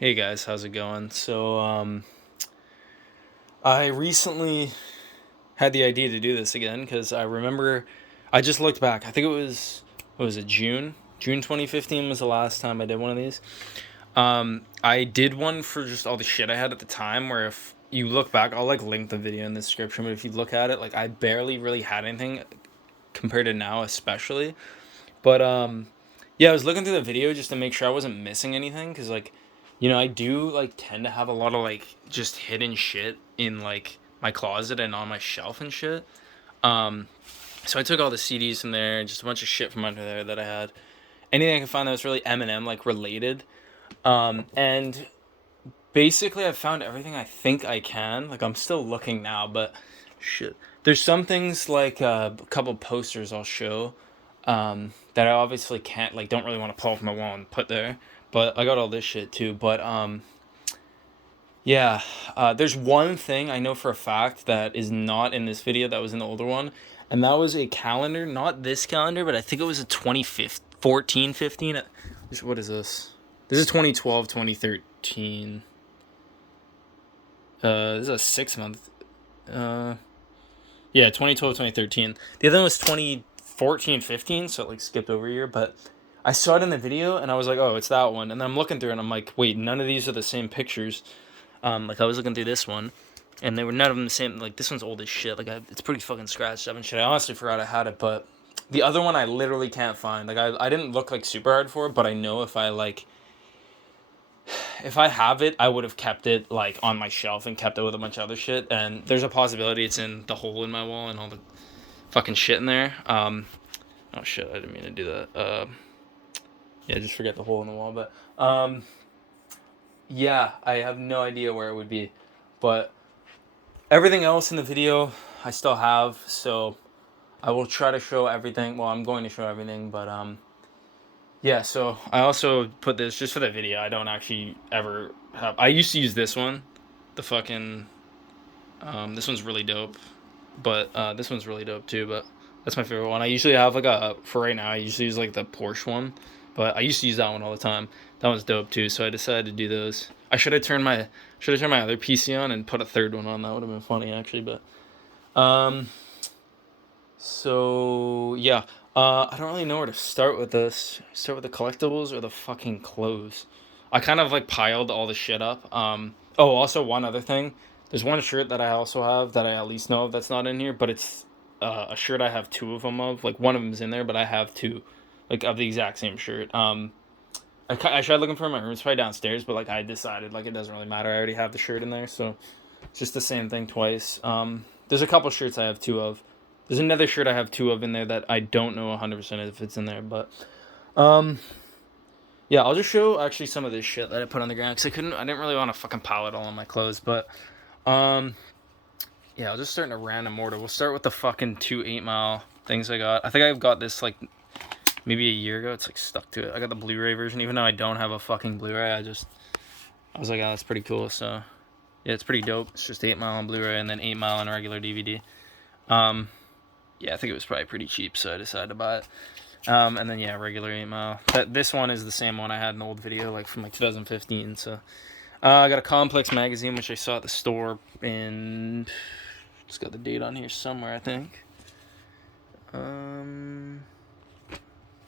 Hey guys, how's it going? I recently had the idea to do this again because I remember I just looked back. I think it was what was it, June? June 2015 was the last time I did one of these. I did one for just all the shit I had at the time where if you look back, I'll like link the video in the description, but if you look at it, like I barely really had anything compared to now especially. But yeah, I was looking through the video just to make sure I wasn't missing anything cuz like I do like tend to have a lot of like just hidden shit in like my closet and on my shelf and shit. Um so I took all the CDs from there and just a bunch of shit from under there that I had. Anything I could find that was really Eminem like related. And basically I found everything I think I can. Like I'm still looking now, but shit. There's some things like a couple posters I'll show that I obviously can't like don't really want to pull off my wall and put there. But I got all this shit too. But yeah, there's one thing I know for a fact that is not in this video that was in the older one, and that was a calendar. Not this calendar, but I think it was a 2014, 15. What is this? This is 2012, 2013. This is a 6 month. Uh, yeah, 2012, 2013. The other one was 2014, 15, so it like skipped over a year, but I saw it in the video and I was like, oh, it's that one. And then I'm looking through it and I'm like, wait, none of these are the same pictures. Like I was looking through this one and they were none of them the same. Like this one's old as shit. It's pretty fucking scratched up and shit. I honestly forgot I had it, but the other one I literally can't find. Like I didn't look like super hard for it, but I know if I have it, I would have kept it like on my shelf and kept it with a bunch of other shit. And there's a possibility it's in the hole in my wall and all the fucking shit in there. Oh shit, I didn't mean to do that. Yeah, just forget the hole in the wall. But yeah, I have no idea where it would be. But everything else in the video, I still have. So I will try to show everything. Well, I'm going to show everything, but yeah, so I also put this just for the video. I don't actually ever have. I used to use this one, the fucking. This one's really dope, but this one's really dope too. But that's my favorite one. I usually have like a for right now. I usually use like the Porsche one, but I used to use that one all the time. That one's dope too. So I decided to do those. I should have turned my other PC on and put a third one on. That would have been funny actually. But so yeah, I don't really know where to start with this. Start with the collectibles or the fucking clothes. I kind of like piled all the shit up. Oh, also one other thing. There's one shirt that I also have that I at least know of that's not in here, but it's a shirt I have two of them of. Like one of them's in there, but I have two, like of the exact same shirt. I tried looking for it in my room. It's probably downstairs, but like I decided like it doesn't really matter. I already have the shirt in there, so it's just the same thing twice. There's a couple shirts I have two of. There's another shirt I have two of in there that I don't know 100% if it's in there, but um, yeah, I'll just show actually some of this shit that I put on the ground because I didn't really want to fucking pile it all on my clothes, but um, yeah, I'll just start in a random order. We'll start with the fucking two 8 Mile things I got. I think I've got this like maybe a year ago. It's like stuck to it. I got the Blu-ray version, even though I don't have a fucking Blu-ray. I was like, oh, that's pretty cool. So yeah, it's pretty dope. It's just 8 Mile on Blu-ray and then 8 Mile on a regular DVD. Yeah, I think it was probably pretty cheap, so I decided to buy it. And then yeah, regular 8 Mile. This one is the same one I had in the old video, like from like 2015. So I got a Complex magazine, which I saw at the store in. It's got the date on here somewhere, I think. I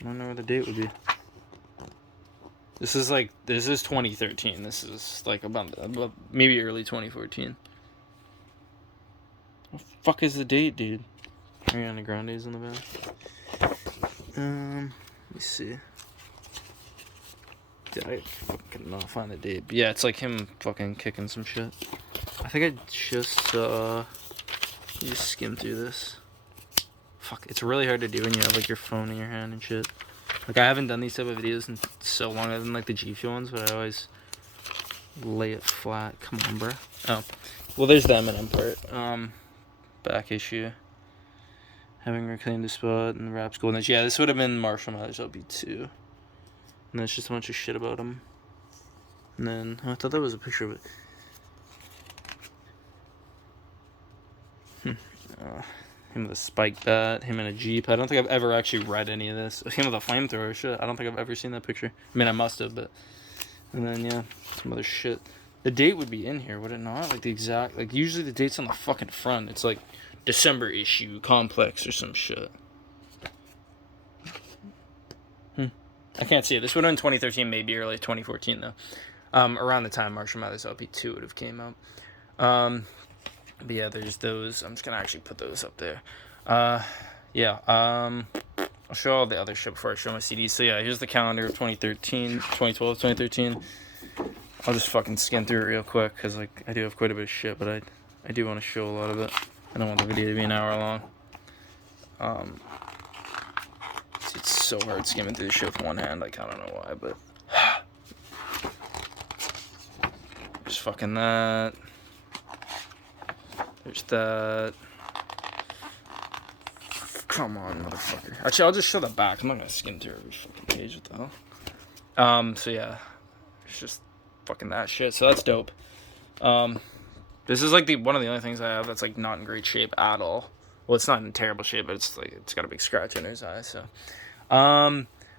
don't know where the date would be. This is 2013. This is like about maybe early 2014. What the fuck is the date, dude? Ariana Grande's in the back. Let me see. Did I fucking not find the date? But yeah, it's like him fucking kicking some shit. I think I just you just skim through this. Fuck, it's really hard to do when you have like your phone in your hand and shit. Like I haven't done these type of videos in so long, other than like the G Fuel ones, but I always lay it flat. Come on, bro. Oh, well, there's the Eminem part. Back issue. Having reclaimed the spot and Raps Golden Age. Yeah, this would have been Marshall Mathers LB2. And that's just a bunch of shit about him. And then, I thought that was a picture of it. Him with a spike bat, him in a Jeep. I don't think I've ever actually read any of this. Him with a flamethrower, shit. I don't think I've ever seen that picture. I mean, I must have, but. And then, yeah. some other shit. The date would be in here, would it not? Like the exact, like usually the date's on the fucking front. It's like December issue, Complex or some shit. I can't see it. This would have been 2013, maybe early 2014 though. Around the time Marshall Mathers LP 2 would have came out. But yeah, there's those. I'm just gonna actually put those up there. Yeah. I'll show all the other shit before I show my CDs. So yeah, here's the calendar of 2012, 2013. I'll just fucking skim through it real quick because like I do have quite a bit of shit, but I do want to show a lot of it. I don't want the video to be an hour long. It's so hard skimming through the shit with one hand. Like I don't know why, but there's fucking that. There's that. Come on, motherfucker. Actually, I'll just show the back. I'm not gonna skim through every fucking page. What the hell? So yeah, it's just fucking that shit. So that's dope. This is like one of the only things I have that's like not in great shape at all. Well, it's not in terrible shape, but it's like it's got a big scratch under his eye. So,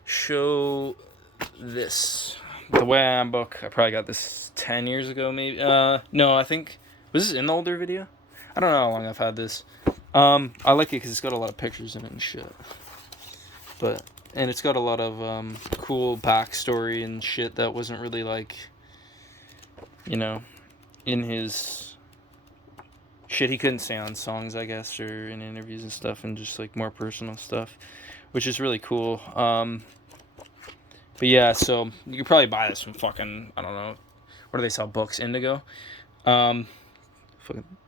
show this. The way I am book. I probably got this 10 years ago, maybe. No, I think was this in the older video? I don't know how long I've had this. I like it because it's got a lot of pictures in it and shit. And it's got a lot of cool backstory and shit that wasn't really like, you know, in his shit he couldn't say on songs, I guess, or in interviews and stuff, and just like more personal stuff, which is really cool. But yeah, so you could probably buy this from fucking, I don't know, where do they sell books? Indigo. Fucking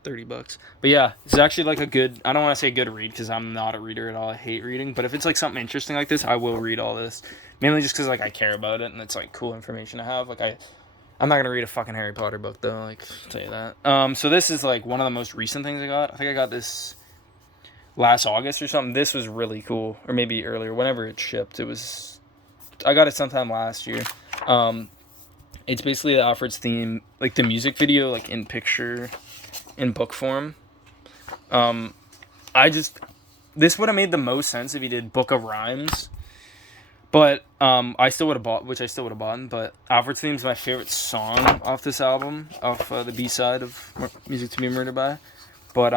$30. But yeah, it's actually like a good, I don't want to say good read because I'm not a reader at all. I hate reading, but if it's like something interesting like this, I will read all this. Mainly just because like I care about it and it's like cool information to have. Like I'm not gonna read a fucking Harry Potter book though, like I'll tell you that. So this is like one of the most recent things I got. I think I got this last August or something. This was really cool, or maybe earlier, whenever it shipped. I got it sometime last year. It's basically the Alfred's theme, like the music video, like in book form. This would have made the most sense if he did Book of Rhymes, but I still would have bought, but Alfred's Theme is my favorite song off this album, off the B-side of Music to Be Murdered By. But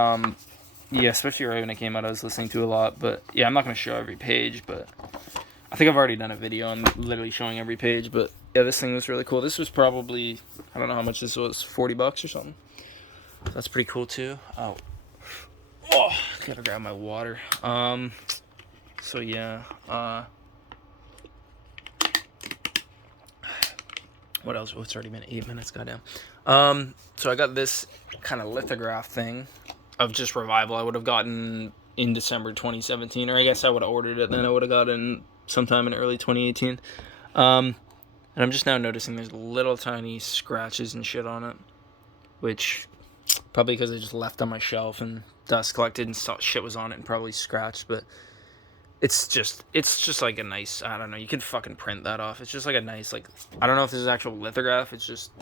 yeah, especially right when it came out, I was listening to a lot. But yeah, I'm not going to show every page, but I think I've already done a video on literally showing every page. But yeah, this thing was really cool. This was probably, I don't know how much this was, $40 or something. That's pretty cool too. Oh, gotta grab my water. So yeah. What else? Oh, it's already been 8 minutes. Goddamn. So I got this kind of lithograph thing of just Revival. I would have gotten in December 2017, or I guess I would have ordered it, and then I would have gotten sometime in early 2018. And I'm just now noticing there's little tiny scratches and shit on it, which probably because I just left on my shelf and dust collected and shit was on it and probably scratched. But it's just like a nice, I don't know, you can fucking print that off. It's just like a nice, like, I don't know if this is actual lithograph. It's just,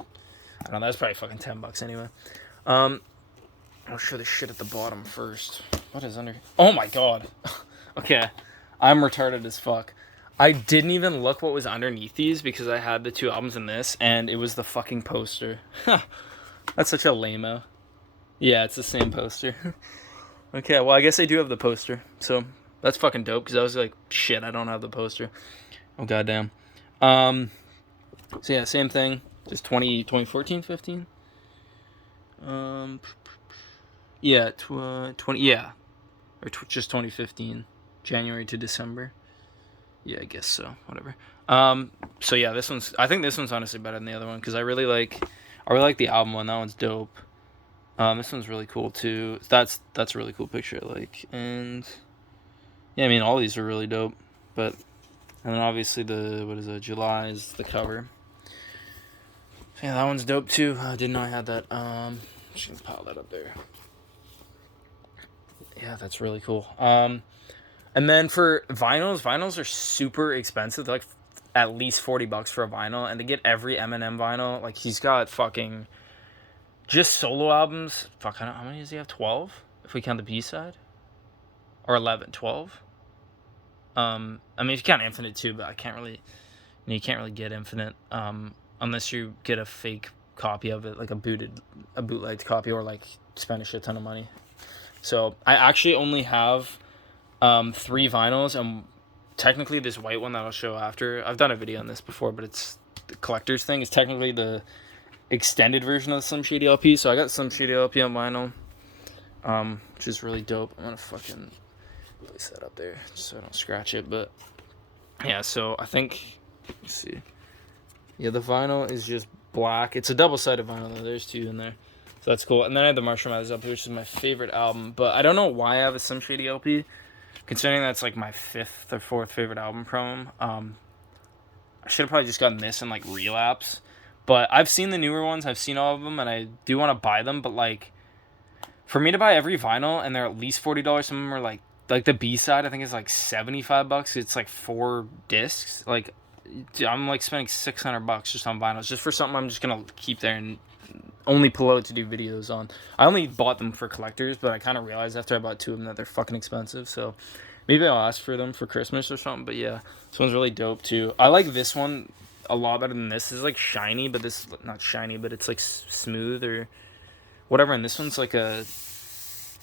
I don't know, that's probably fucking $10 anyway. I'll show the shit at the bottom first. What is under? Oh my god. Okay, I'm retarded as fuck. I didn't even look what was underneath these because I had the two albums in this, and it was the fucking poster. That's such a lame-o. Yeah, it's the same poster. Okay, well, I guess I do have the poster, so that's fucking dope, because I was like, shit, I don't have the poster. Oh, goddamn. So yeah, same thing, just 2014, 15? Yeah, 20, yeah, or just 2015, January to December. Yeah, I guess so, whatever. So yeah, I think this one's honestly better than the other one, because I really like the album one. That one's dope. This one's really cool too. That's a really cool picture I like. And yeah, I mean, all these are really dope. But, and then obviously July is the cover. So yeah, that one's dope too. I didn't know I had that. Just gonna pile that up there. Yeah, that's really cool. And then for vinyls are super expensive. They're like at least $40 for a vinyl. And to get every Eminem vinyl, like he's got fucking just solo albums. Fuck, how many does he have? 12? If we count the B-side? Or 11? 12? I mean, if you count Infinite too, but I can't really, you can't really get Infinite. unless you get a fake copy of it, like a bootlegged copy, or like spend a shit ton of money. So I actually only have 3 vinyls, and technically this white one that I'll show after, I've done a video on this before, but it's the collector's thing, is technically the extended version of the Slim Shady LP. So I got Slim Shady LP on vinyl, which is really dope. I'm gonna fucking place that up there so I don't scratch it. But yeah, so I think, let's see, yeah, the vinyl is just black. It's a double-sided vinyl though. There's 2 in there, so that's cool. And then I have the Marshall Mathers up here, which is my favorite album. But I don't know why I have a Slim Shady LP, considering that's like my 5th or 4th favorite album from him. I should have probably just gotten this and like Relapse. But I've seen the newer ones. I've seen all of them, and I do want to buy them. But like, for me to buy every vinyl, and they're at least $40. Some of them are like the B side, I think is like $75. It's like 4 discs. Like, I'm like spending $600 just on vinyls, just for something I'm just gonna keep there and only pull out to do videos on. I only bought them for collectors, but I kind of realized after I bought 2 of them that they're fucking expensive. So maybe I'll ask for them for Christmas or something. But yeah, this one's really dope too. I like this one a lot better than this. It's like shiny, but this, not shiny, but it's like smooth or whatever. And this one's like a,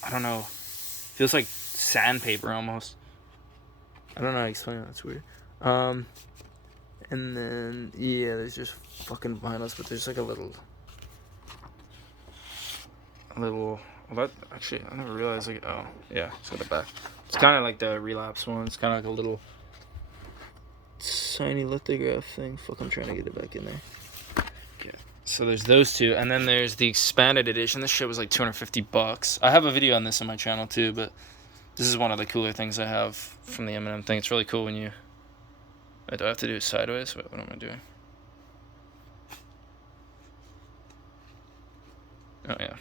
I don't know, feels like sandpaper almost. I don't know how to explain it. That's weird. And then yeah, there's just fucking vinyls, but there's like a little. Well, that actually, I never realized. Like, oh yeah, it's got the back. It's kind of like the Relapse one. It's kind of like a little tiny lithograph thing. Fuck, I'm trying to get it back in there. Okay, so there's those 2, and then there's the expanded edition. This shit was like $250. I have a video on this on my channel too, but this is one of the cooler things I have from the Eminem thing. It's really cool when you. Wait, do I have to do it sideways? Wait, what am I doing? Oh yeah.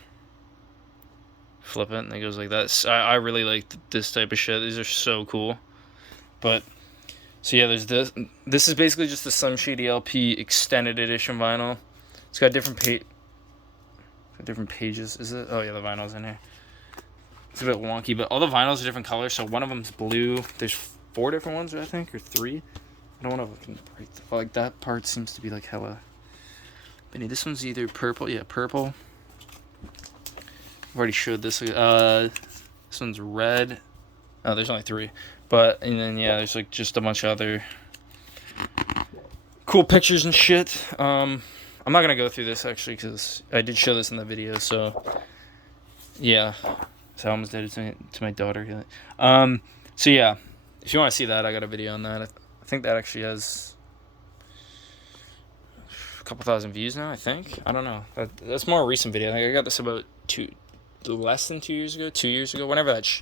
Flip it and it goes like that. I really like this type of shit. These are so cool. But so yeah, there's this. This is basically just the Slim Shady LP extended edition vinyl. It's got different pages. Is it? Oh yeah, the vinyl's in here. It's a bit wonky, but all the vinyls are different colors. So one of them's blue. There's 4 different ones, I think, or 3. I don't want to break like that part seems to be like hella. Benny, this one's either purple. Yeah, purple. I've already showed this. This one's red. Oh, there's only 3. But, and then, yeah, there's like just a bunch of other cool pictures and shit. I'm not going to go through this actually because I did show this in the video. So, yeah. So I almost did it to my daughter. So, yeah. If you want to see that, I got a video on that. I think that actually has a couple thousand views now, I think. I don't know. That's more a recent video. I think I got this about less than 2 years ago, whenever that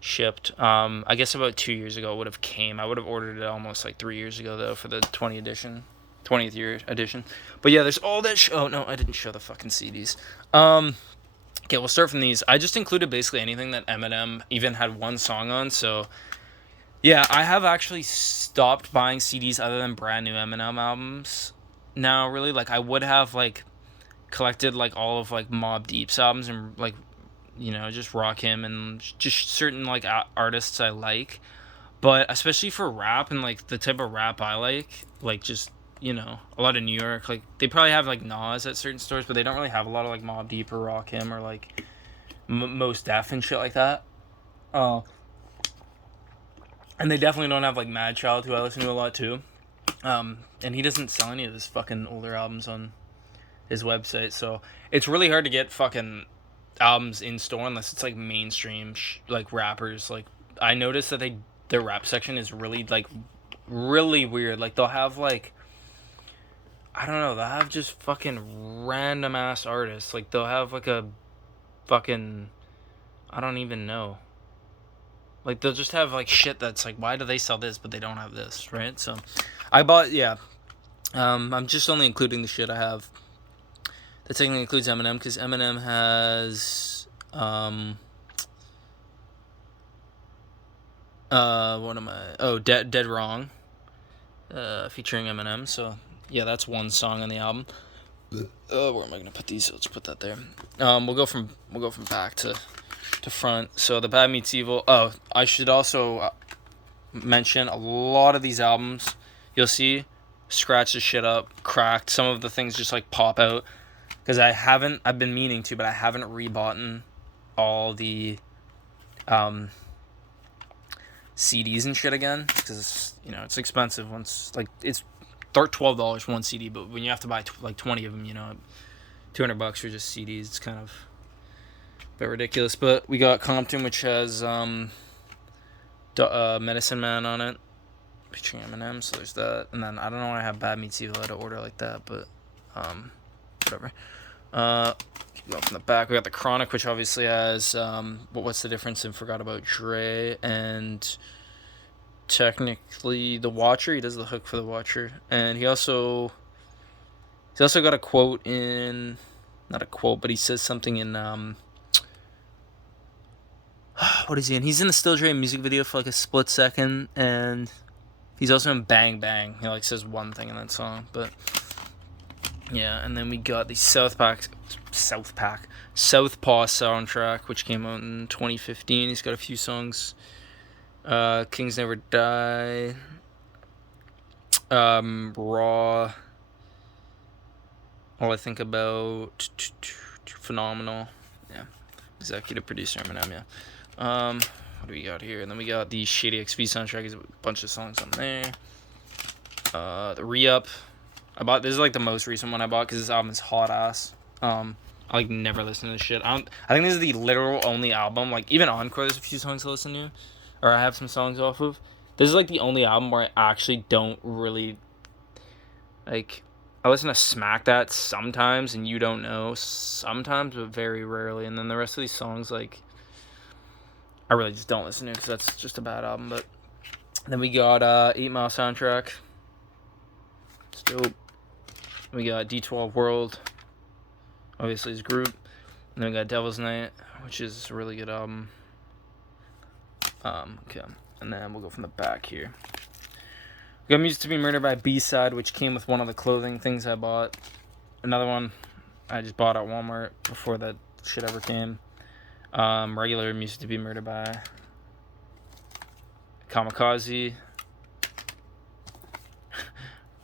shipped. I guess about 2 years ago it would have came. I would have ordered it almost like 3 years ago though for the 20th year edition. But yeah, there's all that. Oh no, I didn't show the fucking CDs. Okay, we'll start from these. I just included basically anything that Eminem even had one song on. So yeah, I have actually stopped buying CDs other than brand new Eminem albums now. Really, like I would have like collected like all of like Mobb Deep's albums and like, you know, just Rakim and just certain like artists I like, but especially for rap and like the type of rap I like just, you know, a lot of New York, like they probably have like Nas at certain stores, but they don't really have a lot of like Mobb Deep or Rakim or like Mos Def and shit like that. And they definitely don't have like Mad Child, who I listen to a lot too. And he doesn't sell any of his fucking older albums on his website, so it's really hard to get fucking albums in store unless it's like mainstream like rappers. Like I noticed that their rap section is really like really weird. Like they'll have like, I don't know, they'll have just fucking random ass artists. Like they'll have like a fucking, I don't even know. Like they'll just have like shit that's like, why do they sell this but they don't have this, right? So I bought, yeah. I'm just only including the shit I have. That technically includes Eminem, because Eminem has, what am I? Oh, Dead Wrong, featuring Eminem. So yeah, that's one song on the album. Where am I gonna put these? Let's put that there. We'll go from back to front. So the Bad Meets Evil. Oh, I should also mention a lot of these albums. You'll see scratched the shit up, cracked. Some of the things just like pop out because I've been meaning to, but I haven't rebought all the CDs and shit again because you know it's expensive. Once like it's $12 one CD, but when you have to buy like 20 of them, you know, $200 for just CDs, it's kind of a bit ridiculous. But we got Compton, which has Medicine Man on it, featuring Eminem. So there's that, and then I don't know why I have Bad Meets Evil out of order like that, but whatever. Keep going from the back. We got the Chronic, which obviously has what's the difference in Forgot About Dre and technically the Watcher. He does the hook for the Watcher, and he's also got a quote in, not a quote, but he says something in what is he in? He's in the Still Dre music video for like a split second, and he's also in Bang Bang. He like says one thing in that song, but yeah. And then we got the Southpaw soundtrack, which came out in 2015. He's got a few songs. Kings Never Die. Raw. All I Think About. Phenomenal. Yeah. Executive producer Eminem, yeah. What do we got here? And then we got the Shady XV soundtrack. There's a bunch of songs on there. The Re-Up. This is like the most recent one I bought because this album is hot ass. I like never listen to this shit. I think this is the literal only album. Like even Encore, there's a few songs to listen to, or I have some songs off of. This is like the only album where I actually don't really like. I listen to Smack That sometimes, and You Don't Know sometimes, but very rarely. And then the rest of these songs, like, I really just don't listen to because that's just a bad album. But then we got 8 Mile soundtrack. It's dope. We got D12 World, obviously his group. And then we got Devil's Night, which is a really good album. Okay, and then we'll go from the back here. We got Music to Be Murdered by B-Side, which came with one of the clothing things I bought. Another one I just bought at Walmart before that shit ever came. Regular Music to Be Murdered by Kamikaze.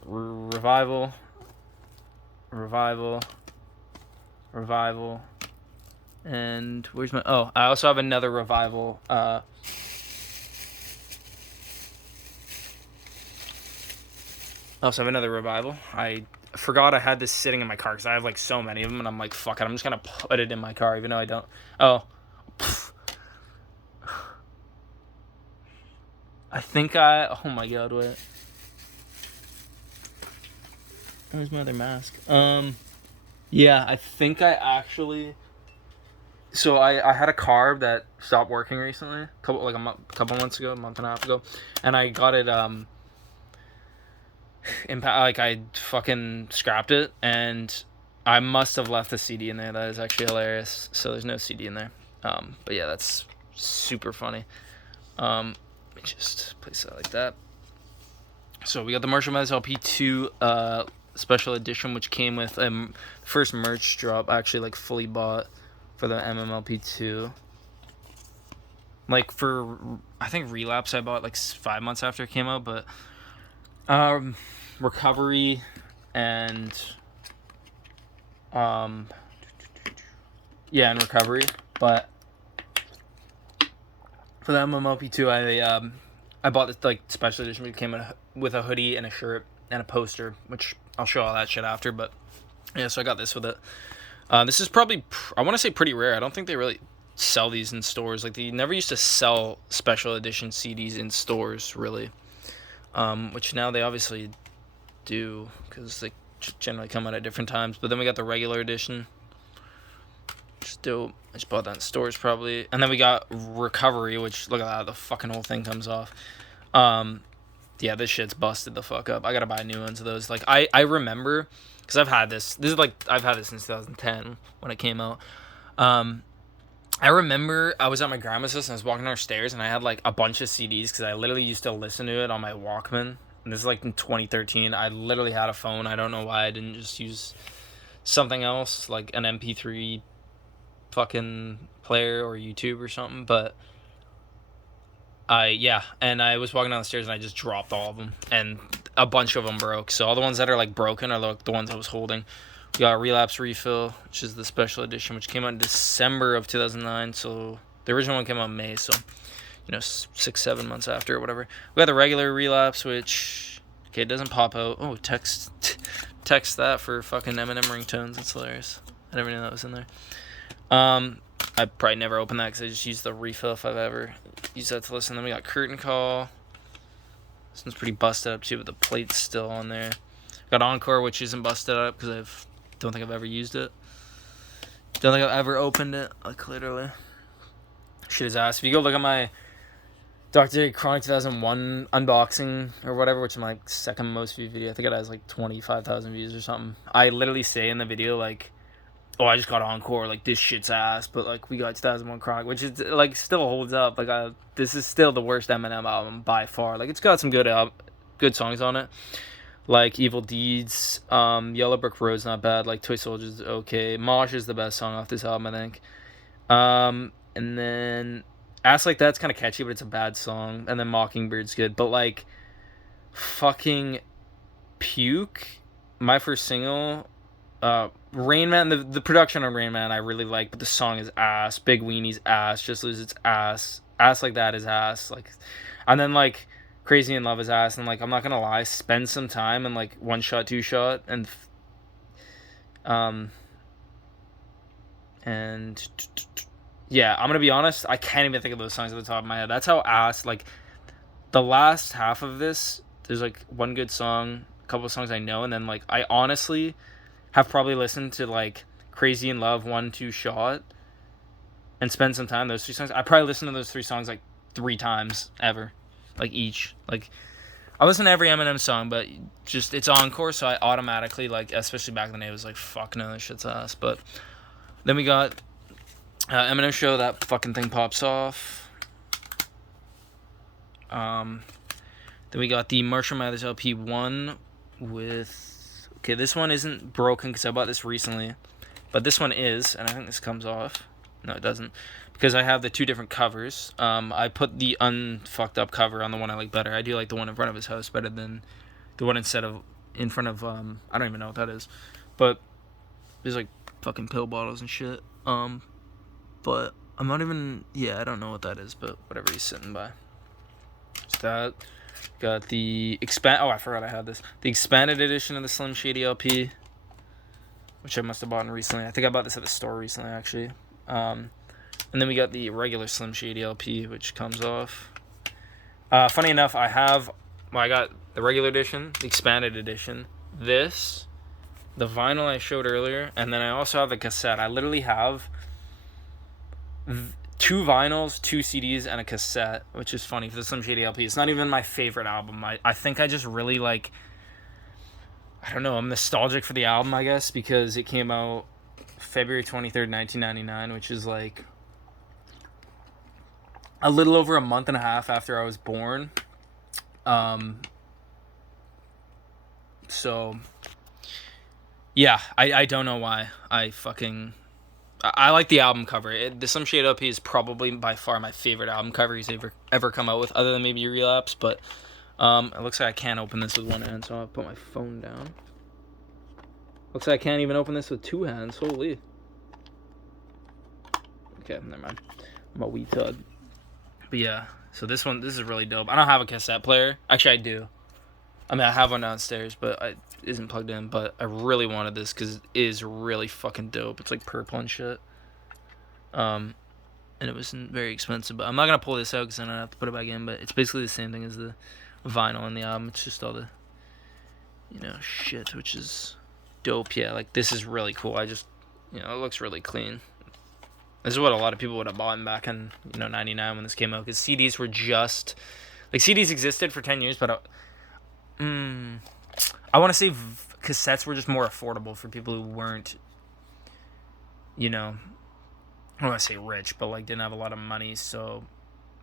Revival. And where's my... Oh, I also have another Revival. I forgot I had this sitting in my car because I have like so many of them, and I'm like, fuck it, I'm just gonna put it in my car even though I don't. Oh, I think oh my god, wait, where's my other mask? Yeah, I think I actually. So I had a car that stopped working recently, couple months ago, a month and a half ago, and I got it I fucking scrapped it, and I must have left the CD in there. That is actually hilarious. So there's no CD in there. But yeah, that's super funny. Let me just place that like that. So we got the Marshall Mathers LP2 special edition, which came with first merch drop, actually like fully bought for the MMLP2. Like for I think Relapse I bought like 5 months after it came out, but Recovery and and Recovery, but for the MMLP2 I bought this like special edition, which came with a hoodie and a shirt and a poster, which I'll show all that shit after. But yeah, so I got this with it. This is probably, I want to say, pretty rare. I don't think they really sell these in stores. Like they never used to sell special edition CDs in stores, really. Which now they obviously do because they generally come out at different times. But then we got the regular edition, which is dope. I just bought that in stores probably. And then we got Recovery, which look at that, the fucking whole thing comes off. Yeah, this shit's busted the fuck up. I gotta buy new ones of those. Like I remember because I've had this. This is like I've had this since 2010 when it came out. I remember I was at my grandma's house and I was walking down her stairs and I had like a bunch of CDs because I literally used to listen to it on my Walkman. And this is like in 2013. I literally had a phone. I don't know why I didn't just use something else like an MP3 fucking player or YouTube or something. But and I was walking down the stairs and I just dropped all of them. And a bunch of them broke. So all the ones that are like broken are the ones I was holding. We got Relapse Refill, which is the special edition, which came out in December of 2009. So the original one came out in May. So 6-7 months after or whatever. We got the regular Relapse, which it doesn't pop out. Oh, text that for fucking Eminem ringtones. That's hilarious. I never knew that was in there. I probably never opened that because I just used the refill if I've ever used that to listen. Then we got Curtain Call. This one's pretty busted up too, but the plate's still on there. Got Encore, which isn't busted up because I don't think I've ever used it. Don't think I've ever opened it. Like literally, shit is ass. If you go look at my Dr. Dre Chronic 2001 unboxing or whatever, which is my second most viewed video, I think it has like 25,000 views or something. I literally say in the video like, oh, I just got Encore, like, this shit's ass, but, like, we got 2001 Chronic, which is, like, still holds up. Like, this is still the worst Eminem album by far. Like, it's got some good songs on it. Like, Evil Deeds, Yellow Brick Road's not bad. Like, Toy Soldier's okay. Mosh is the best song off this album, I think. And then Ass Like That's kind of catchy, but it's a bad song. And then Mockingbird's good. But, like, fucking Puke, my first single... Rain Man, the production on Rain Man I really like, but the song is ass. Big Weenie's ass. Just Lose Its ass. Ass Like That is ass. Like, and then like Crazy in Love is ass. And like I'm not gonna lie, spend some time and like One Shot, Two Shot, and yeah, I'm gonna be honest. I can't even think of those songs at the top of my head. That's how ass. Like the last half of this, there's like one good song, a couple of songs I know, and then like I honestly have probably listened to like Crazy in Love, One Two Shot, and spend some time those 3 songs. I probably listened to those 3 songs like 3 times ever, like each. Like I listen to every Eminem song, but just it's Encore, so I automatically like, especially back in the day, was like fuck no, this shit's ass. But then we got Eminem Show, that fucking thing pops off. Then we got the Marshall Mathers LP 1 with. Okay, this one isn't broken because I bought this recently, but this one is, and I think this comes off. No, it doesn't, because I have the 2 different covers. I put the unfucked up cover on the one I like better. I do like the one in front of his house better than the one in front of I don't even know what that is, but there's like fucking pill bottles and shit. But I'm not even I don't know what that is, but whatever he's sitting by. It's that. Got the I forgot I had this. The expanded edition of the Slim Shady LP, which I must have bought recently. I think I bought this at the store recently, actually. And then we got the regular Slim Shady LP, which comes off. Funny enough, I got the regular edition, the expanded edition, this, the vinyl I showed earlier, and then I also have the cassette. I literally have 2 vinyls, 2 CDs, and a cassette, which is funny for the Slim Shady LP. It's not even my favorite album. I think I just really like, I don't know, I'm nostalgic for the album, I guess, because it came out February 23rd, 1999, which is like a little over a month and a half after I was born. So, yeah, I don't know why. I like the album cover. The Slim Shady LP is probably by far my favorite album cover he's ever come out with, other than maybe Relapse. But it looks like I can't open this with one hand, so I'll put my phone down. Looks like I can't even open this with 2 hands. Holy. Okay, never mind. I'm a wee tug. But yeah, so this is really dope. I don't have a cassette player. Actually, I do. I mean, I have one downstairs, but it isn't plugged in. But I really wanted this because it is really fucking dope. It's like purple and shit. And it wasn't very expensive. But I'm not gonna pull this out because then I have to put it back in. But it's basically the same thing as the vinyl in the album. It's just all the, shit, which is dope. Yeah, like this is really cool. I just, it looks really clean. This is what a lot of people would have bought back in 99 when this came out, because CDs were just like, CDs existed for 10 years, but I want to say cassettes were just more affordable for people who weren't, I don't want to say rich, but like didn't have a lot of money. So,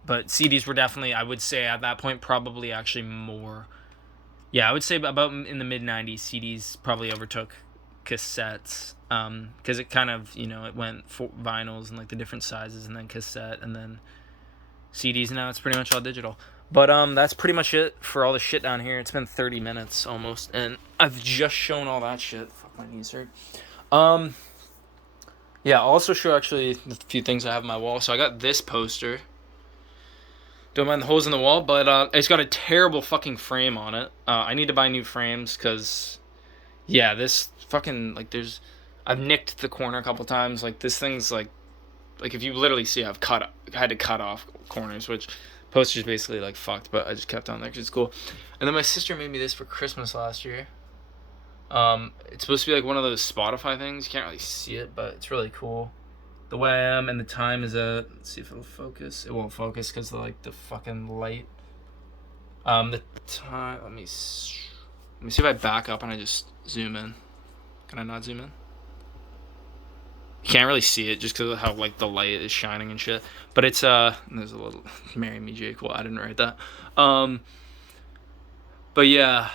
but CDs were definitely, I would say at that point, probably actually more. Yeah, I would say about in the mid 90s, CDs probably overtook cassettes, because it kind of, it went for vinyls and like the different sizes, and then cassette, and then CDs. Now it's pretty much all digital. But that's pretty much it for all the shit down here. It's been 30 minutes almost, and I've just shown all that shit. Fuck, my knees hurt. Um, yeah, I'll also show actually the few things I have on my wall. So I got this poster. Don't mind the holes in the wall, but it's got a terrible fucking frame on it. I need to buy new frames because, yeah, this fucking like there's. I've nicked the corner a couple times. Like this thing's like if you literally see, I had to cut off corners, which poster's basically like fucked, but I just kept on there because it's cool. And then my sister made me this for Christmas last year. It's supposed to be like one of those Spotify things. You can't really see it, but it's really cool. The way I am and the time is at. Let's see if it'll focus. It won't focus because of like the fucking light. The time. Let me see if I back up and I just zoom in. Can I not zoom in? You can't really see it just because of how like the light is shining and shit. But it's there's a little "Marry Me, Jake." Well, I didn't write that. But yeah,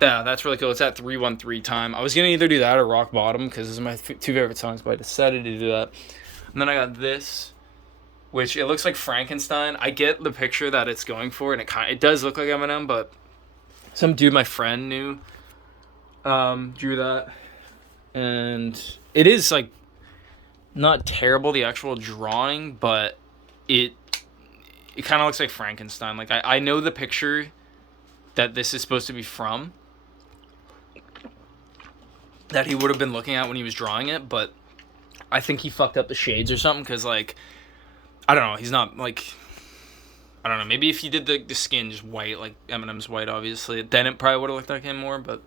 yeah, that's really cool. It's at 313 time. I was gonna either do that or Rock Bottom because this is my two favorite songs, but I decided to do that. And then I got this, which it looks like Frankenstein. I get the picture that it's going for, and it does look like Eminem, but some dude my friend knew drew that, and it is like not terrible, the actual drawing, but it kind of looks like Frankenstein. Like I know the picture that this is supposed to be from, that he would have been looking at when he was drawing it, but I think he fucked up the shades or something, because like I don't know, he's not like, I don't know, maybe if he did the skin just white, like Eminem's white obviously, then it probably would have looked like him more, but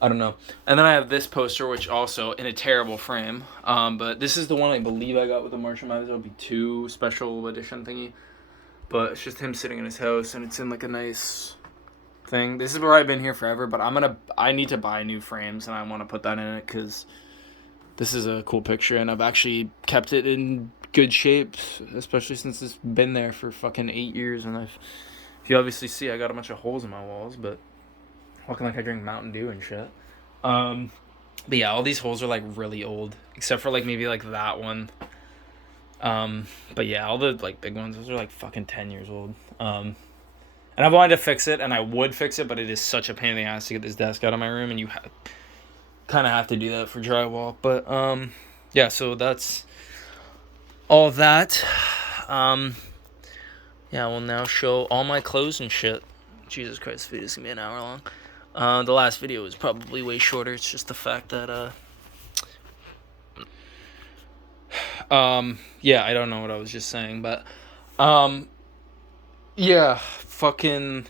I don't know. And then I have this poster, which also in a terrible frame, but this is the one I believe I got with the Marshall Mathers LP2 special edition thingy, but it's just him sitting in his house, and it's in like a nice thing. This is where I've been here forever, but I need to buy new frames, and I want to put that in it because this is a cool picture, and I've actually kept it in good shape, especially since it's been there for fucking 8 years, and if you obviously see, I got a bunch of holes in my walls, but looking like I drink Mountain Dew and shit. But yeah, all these holes are like really old, except for like maybe like that one. But yeah, all the like big ones, those are like fucking 10 years old. And I've wanted to fix it, and I would fix it, but it is such a pain in the ass to get this desk out of my room, and you kind of have to do that for drywall. But yeah, so that's all that. Yeah, I will now show all my clothes and shit. Jesus Christ, this video's gonna be an hour long. The last video was probably way shorter. It's just the fact that yeah, I don't know what I was just saying, but yeah, fucking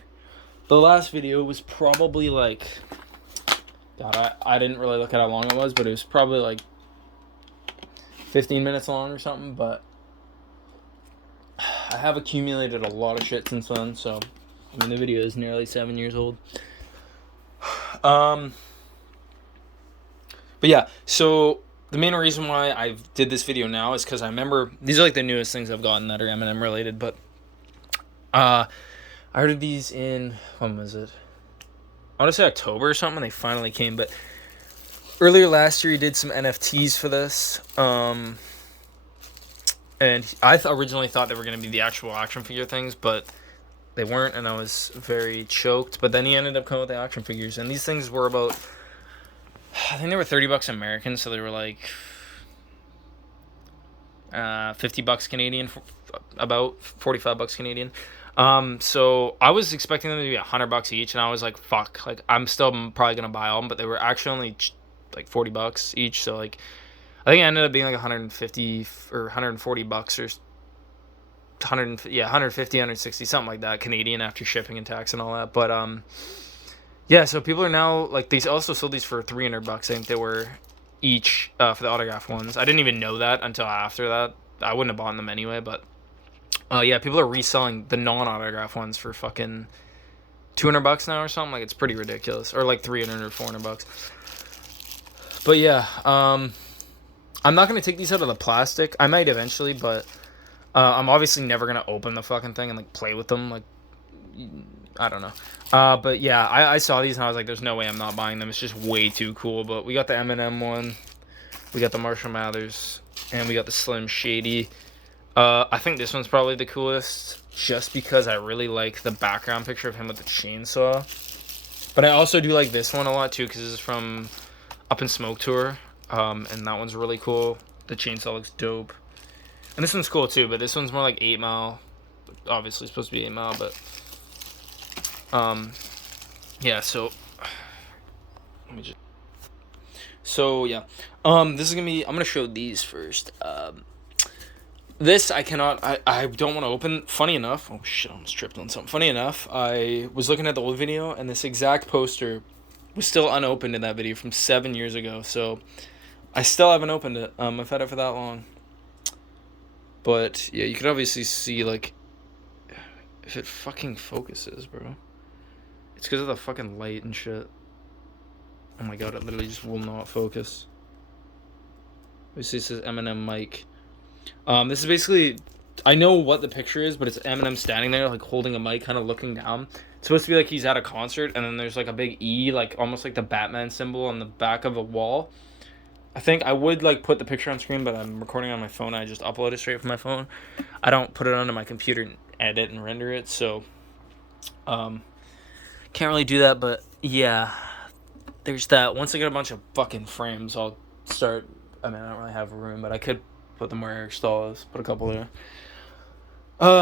the last video was probably like, God, I didn't really look at how long it was, but it was probably like 15 minutes long or something, but I have accumulated a lot of shit since then, so I mean the video is nearly 7 years old. But yeah, so the main reason why I did this video now is because I remember these are like the newest things I've gotten that are Eminem related, but I ordered these in, when was it? I want to say October or something. They finally came, but earlier last year he did some NFTs for this, and I originally thought they were going to be the actual action figure things, but they weren't, and I was very choked. But then he ended up coming with the action figures, and these things were about, I think they were $30 American, so they were like $50 Canadian, about $45 Canadian. So I was expecting them to be $100 each, and I was like, fuck, like I'm still probably gonna buy all of them, but they were actually only like $40 each, so like I think it ended up being like 150 or $140 or 150, 160, something like that Canadian after shipping and tax and all that. But yeah, so people are now like, these also sold these for $300. I think they were each for the autograph ones. I didn't even know that until after that. I wouldn't have bought them anyway, but yeah, people are reselling the non-autograph ones for fucking $200 now or something. Like, it's pretty ridiculous, or like $300 or $400. But yeah, I'm not gonna take these out of the plastic. I might eventually, but I'm obviously never gonna open the fucking thing and like play with them. Like, I don't know. But yeah, I saw these and I was like, there's no way I'm not buying them. It's just way too cool. But we got the Eminem one, we got the Marshall Mathers, and we got the Slim Shady. I think this one's probably the coolest. just because I really like the background picture of him with the chainsaw. But I also do like this one a lot too, because this is from Up in Smoke Tour, and that one's really cool. The chainsaw looks dope, and this one's cool too. But this one's more like 8 Mile. Obviously, supposed to be 8 Mile, but yeah. So let me just. So yeah, this is gonna be. I'm gonna show these first. This I cannot. I don't want to open. Funny enough, oh shit, I almost tripped on something. Funny enough, I was looking at the old video, and this exact poster was still unopened in that video from 7 years ago. So I still haven't opened it. I've had it for that long. But yeah, you can obviously see like if it fucking focuses, bro. It's because of the fucking light and shit. Oh my god, it literally just will not focus. Obviously, it says Eminem mic. This is basically, I know what the picture is, but it's Eminem standing there, like holding a mic, kind of looking down. It's supposed to be like he's at a concert, and then there's like a big E, like almost like the Batman symbol on the back of a wall. I think I would like put the picture on screen, but I'm recording on my phone. I just upload it straight from my phone. I don't put it onto my computer and edit and render it, so can't really do that. But yeah, there's that. Once I get a bunch of fucking frames, I'll start. I mean, I don't really have room, but I could put them where Eric Stahl is. Put a couple there.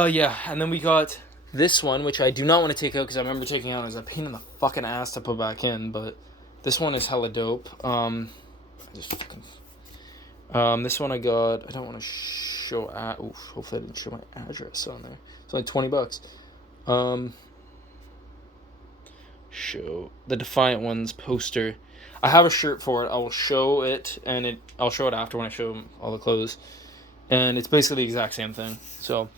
Yeah, and then we got this one, which I do not want to take out because I remember taking out as a pain in the fucking ass to put back in. But this one is hella dope. Just fucking. This one I got. I don't want to show. Oof, hopefully I didn't show my address on there. It's like $20. Show the Defiant Ones poster. I have a shirt for it. I will show it, and I'll show it after when I show all the clothes. And it's basically the exact same thing. So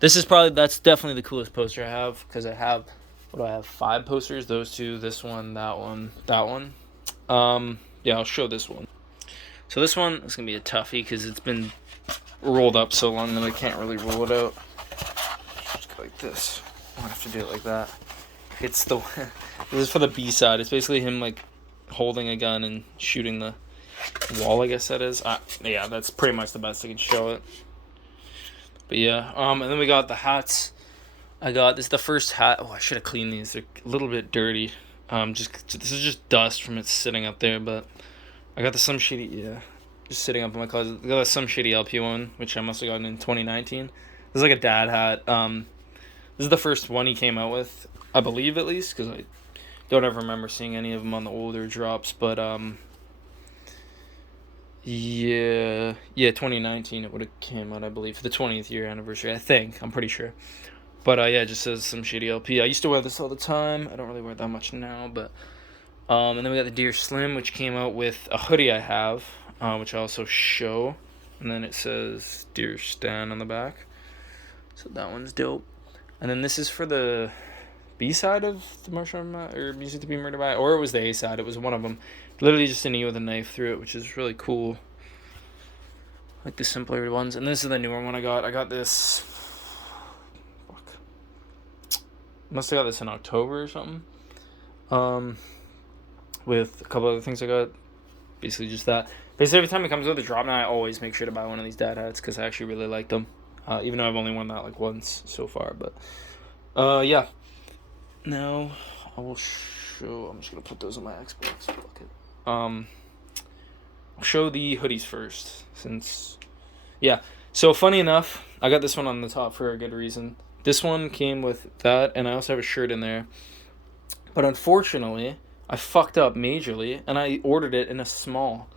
this is that's definitely the coolest poster I have, because I have, what do I have, 5 posters? Those 2, this one, that one, that one. Yeah, I'll show this one. So this one is going to be a toughie because it's been rolled up so long that I can't really roll it out. Just go like this. I don't have to do it like that. It's this is for the B side. It's basically him like holding a gun and shooting the wall, I guess that is. Yeah, that's pretty much the best I can show it. But yeah, and then we got the hats. This is the first hat. Oh, I should have cleaned these. They're a little bit dirty. This is just dust from it sitting up there, but I got the Some Shady, just sitting up in my closet. I got the Some Shady LP one, which I must have gotten in 2019. This is like a dad hat. This is the first one he came out with, I believe, at least, because I don't ever remember seeing any of them on the older drops. But yeah, 2019 it would have came out, I believe, for the 20th year anniversary. I think, I'm pretty sure. But yeah, it just says Some Shady LP. I used to wear this all the time. I don't really wear it that much now, but and then we got the Dear Slim, which came out with a hoodie I have, which I also show, and then it says Dear Stan on the back. So that one's dope. And then this is for the B side of the Music to Be Murdered By, or it was the A side. It was one of them. Literally just an E with a knife through it, which is really cool. Like the simpler ones. And this is the newer one I got. I got this. Must have got this in October or something. With a couple other things I got. Basically just that. Basically every time it comes with a drop now, I always make sure to buy one of these dad hats because I actually really like them. Even though I've only worn that like once so far. But yeah. Now I will show. I'm just gonna put those on my Xbox. Fuck it. I'll show the hoodies first, since yeah. So funny enough, I got this one on the top for a good reason. This one came with that, and I also have a shirt in there. But unfortunately, I fucked up majorly, and I ordered it in a small.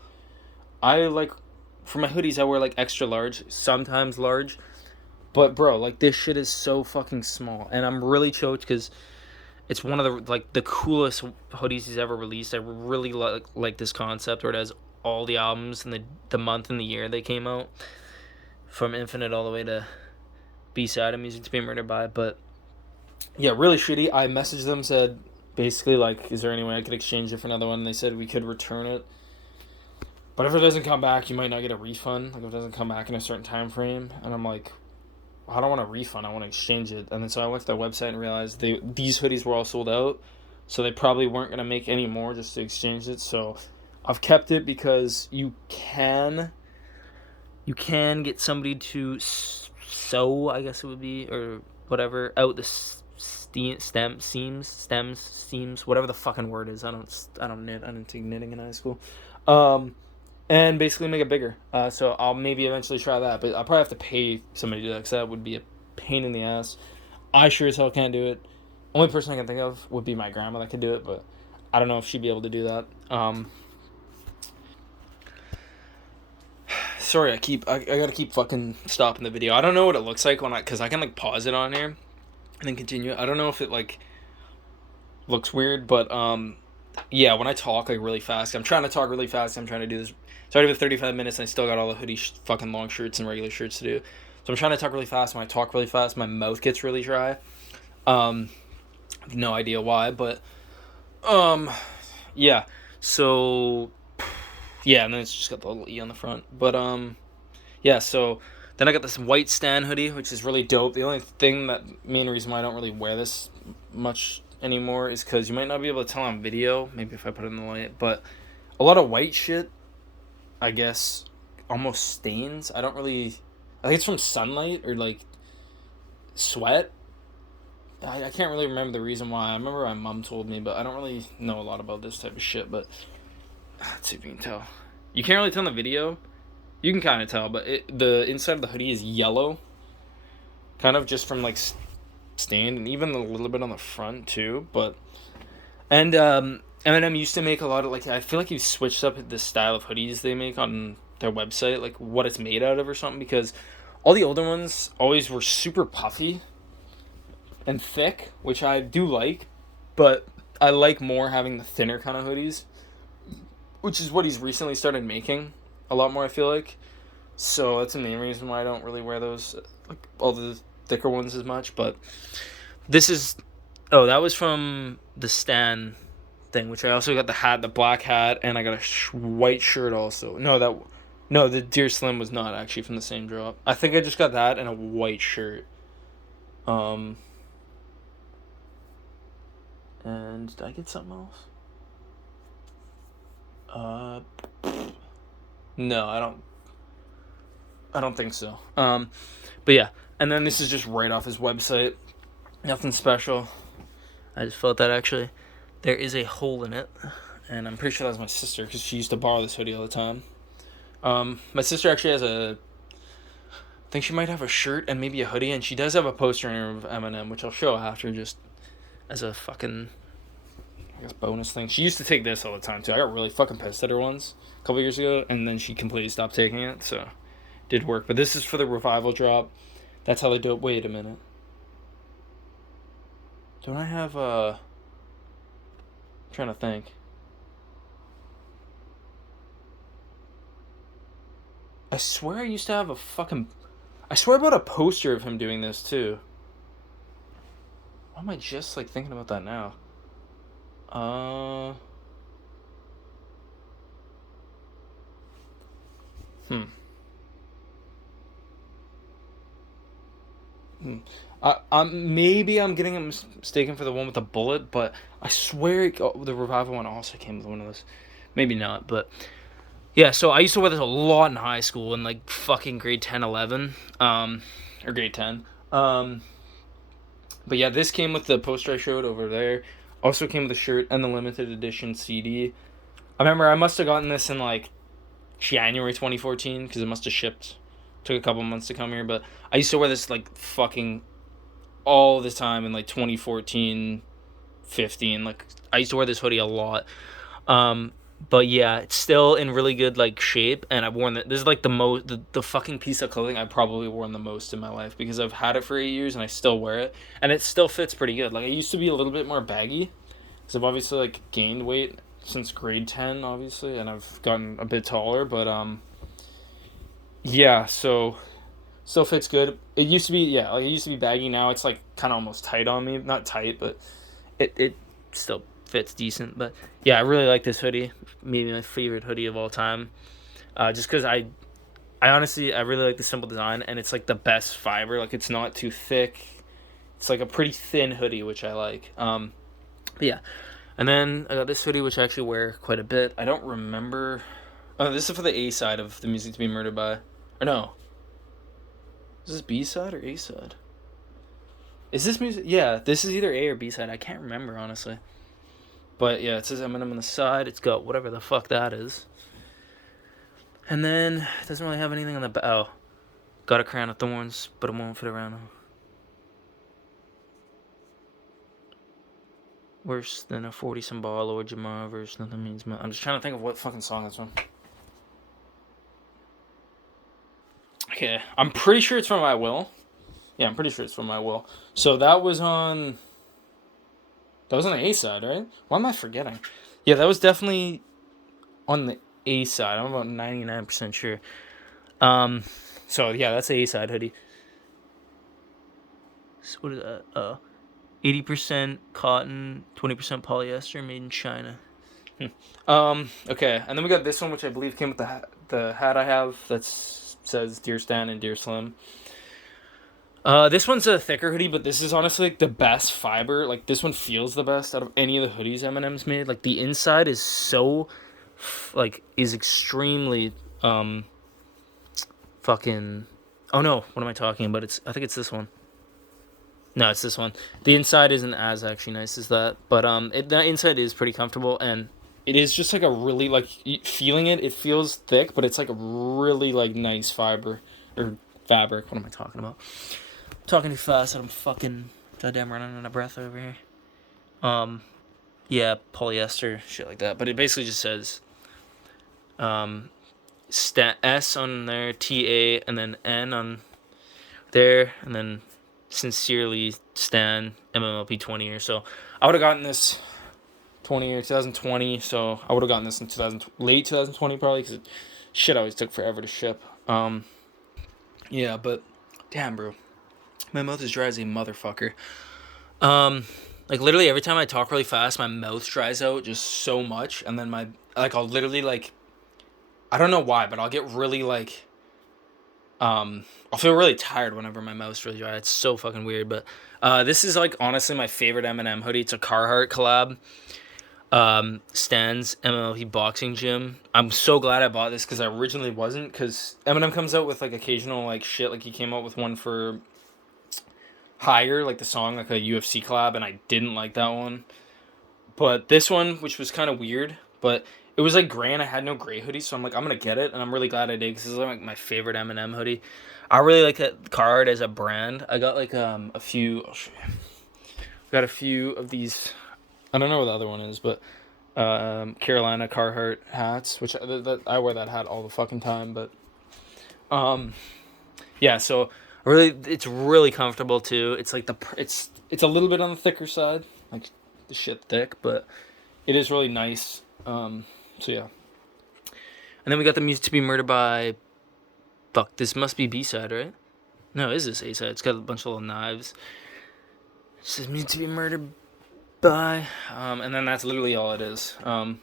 For my hoodies, I wear like extra large, sometimes large. But bro, like this shit is so fucking small, and I'm really choked because it's one of the coolest hoodies he's ever released. I really like this concept where it has all the albums and the month and the year they came out, from Infinite all the way to B-side of Music to Be Murdered By. But yeah, really shitty. I messaged them, said basically like, is there any way I could exchange it for another one? And they said we could return it, but if it doesn't come back, you might not get a refund. Like if it doesn't come back in a certain time frame. And I'm like, I don't want a refund, I want to exchange it. And then so I went to their website and realized these hoodies were all sold out, so they probably weren't going to make any more just to exchange it. So I've kept it because you can get somebody to sew, I guess it would be, or whatever, out the seams, whatever the fucking word is. I don't knit. I didn't take knitting in high school. Um, and basically make it bigger. So I'll maybe eventually try that, but I'll probably have to pay somebody to do that because that would be a pain in the ass. I sure as hell can't do it. Only person I can think of would be my grandma that could do it, but I don't know if she'd be able to do that. Sorry, I gotta keep fucking stopping the video. I don't know what it looks like cause I can like pause it on here and then continue. I don't know if it like looks weird, but yeah, when I talk like really fast, I'm trying to talk really fast. I'm trying to do this. It's already been 35 minutes, and I still got all the hoodie fucking long shirts and regular shirts to do. So I'm trying to talk really fast. When I talk really fast, my mouth gets really dry. No idea why, but yeah. So yeah, and then it's just got the little E on the front. But yeah. So then I got this white Stan hoodie, which is really dope. The only thing main reason why I don't really wear this much anymore is because you might not be able to tell on video. Maybe if I put it in the light, but a lot of white shit, I guess, almost stains. I don't really. I think it's from sunlight or like sweat. I can't really remember the reason why. I remember my mom told me, but I don't really know a lot about this type of shit. But let's see if you can tell. You can't really tell in the video. You can kind of tell, but the inside of the hoodie is yellow, kind of just from like stained, and even a little bit on the front too. But and Eminem used to make a lot of like I feel like he switched up the style of hoodies they make on their website, like what it's made out of or something, because all the older ones always were super puffy and thick, which I do like, but I like more having the thinner kind of hoodies, which is what he's recently started making a lot more, I feel like. So that's the main reason why I don't really wear those, like all the thicker ones as much. But this is, oh, that was from the Stan thing, which I also got the hat, the black hat, and I got a white shirt also. No, the Deer Slim was not actually from the same drop. I think I just got that and a white shirt. And did I get something else? No, I don't think so. But yeah, and then this is just right off his website. Nothing special. I just felt that actually there is a hole in it, and I'm pretty sure that was my sister because she used to borrow this hoodie all the time. My sister actually has I think she might have a shirt and maybe a hoodie, and she does have a poster in her of Eminem, which I'll show after just as a fucking, I guess, bonus thing. She used to take this all the time too. I got really fucking pissed at her once a couple years ago, and then she completely stopped taking it, so it did work. But this is for the revival drop. That's how they do it. Wait a minute. Don't I have I'm trying to think. I swear I used to have I swear about a poster of him doing this too. Why am I just like thinking about that now? Maybe I'm getting him mistaken for the one with the bullet, but I swear the revival one also came with one of those. Maybe not, but yeah. So I used to wear this a lot in high school, in like fucking grade 10, 11, or grade 10. But yeah, this came with the poster I showed over there. Also came with the shirt and the limited edition CD. I remember I must have gotten this in like January 2014 because it must have shipped. Took a couple months to come here, but I used to wear this like fucking all this time in like 2014, 15. Like I used to wear this hoodie a lot. But yeah, it's still in really good like shape, and I've worn it. This is like the fucking piece of clothing I've probably worn the most in my life because I've had it for 8 years and I still wear it, and it still fits pretty good. Like I used to be a little bit more baggy because I've obviously like gained weight since grade 10, obviously, and I've gotten a bit taller. But yeah, so still fits good. It used to be it used to be baggy. Now it's like kind of almost tight on me. Not tight, but it still fits decent. But yeah, I really like this hoodie. Maybe my favorite hoodie of all time. Just because I honestly I really like the simple design, and it's like the best fiber. Like it's not too thick. It's like a pretty thin hoodie, which I like. But yeah, and then I got this hoodie, which I actually wear quite a bit. I don't remember. Oh, this is for the A side of the Music to Be Murdered By. Or no. Is this B side or A side? Is this music? Yeah, this is either A or B side. I can't remember, honestly. But yeah, it says Eminem on the side. It's got whatever the fuck that is. And then it doesn't really have anything on the back. Oh, got a crown of thorns, but it won't fit around. Worse than a 40 some ball or Jamar verse. Nothing means. I'm just trying to think of what fucking song that's from. Okay, I'm pretty sure it's from I Will. Yeah, I'm pretty sure it's from I Will. So that was on. That was on the A side, right? Why am I forgetting? Yeah, that was definitely on the A side. I'm about 99% sure. Um, so yeah, that's the A side hoodie. So what is that? 80% cotton, 20% polyester, made in China. Okay, and then we got this one, which I believe came with the hat I have that says Dear Stan and Dear Slim. This one's a thicker hoodie, but this is honestly like the best fiber. Like this one feels the best out of any of the hoodies Eminem's made. Like the inside is so, is extremely fucking. Oh no, what am I talking about? I think it's this one. No, it's this one. The inside isn't as actually nice as that, but the inside is pretty comfortable, and it is just like a really like feeling it. It feels thick, but it's like a really like nice fiber or fabric. What am I talking about? I'm talking too fast, and I'm fucking goddamn running out of breath over here. Yeah, polyester shit like that, but it basically just says S on there, TA, and then N on there, and then sincerely Stan MMLP 20 year. So I would have gotten this 20 year 2020. So I would have gotten this in late 2020 probably because shit always took forever to ship. Yeah, but damn, bro, my mouth is dry as a motherfucker. Like literally every time I talk really fast, my mouth dries out just so much, and then I'll literally like I don't know why, but I'll get really like I'll feel really tired whenever my mouth's really dry. It's so fucking weird, but this is like honestly my favorite Eminem hoodie. It's a Carhartt collab. Stan's MLB boxing gym. I'm so glad I bought this because I originally wasn't, because Eminem comes out with like occasional like shit. Like he came out with one for Higher, like the song, like a UFC collab, and I didn't like that one. But this one, which was kind of weird, but it was like gray and I had no gray hoodie, so I'm like, I'm gonna get it, and I'm really glad I did because this is like my favorite Eminem hoodie. I really like that Carhartt as a brand. I got like a few. I'll show you. Got a few of these. I don't know what the other one is, but Carolina Carhartt hats, which I wear that hat all the fucking time. But yeah, so really, it's really comfortable too. It's like it's a little bit on the thicker side, like the shit thick, but it is really nice. So yeah, and then we got the music to be murdered by. Fuck, this must be B side, right? No, is this A side? It's got a bunch of little knives. It says music to be murdered by, and then that's literally all it is. And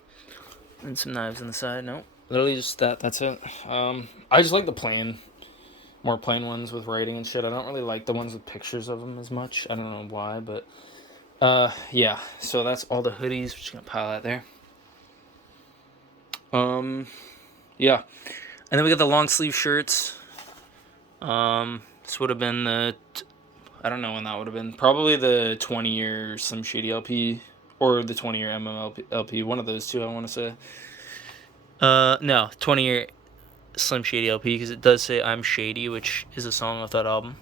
some knives on the side. No, literally just that. That's it. I just like the more plain ones with writing and shit. I don't really like the ones with pictures of them as much. I don't know why, but yeah. So that's all the hoodies. We're just gonna pile that there. Yeah, and then we got the long sleeve shirts. This would have been I don't know when that would have been. Probably the 20-year Slim Shady LP or the 20-year LP. One of those two, I want to say. No, 20-year Slim Shady LP, because it does say I'm Shady, which is a song off that album.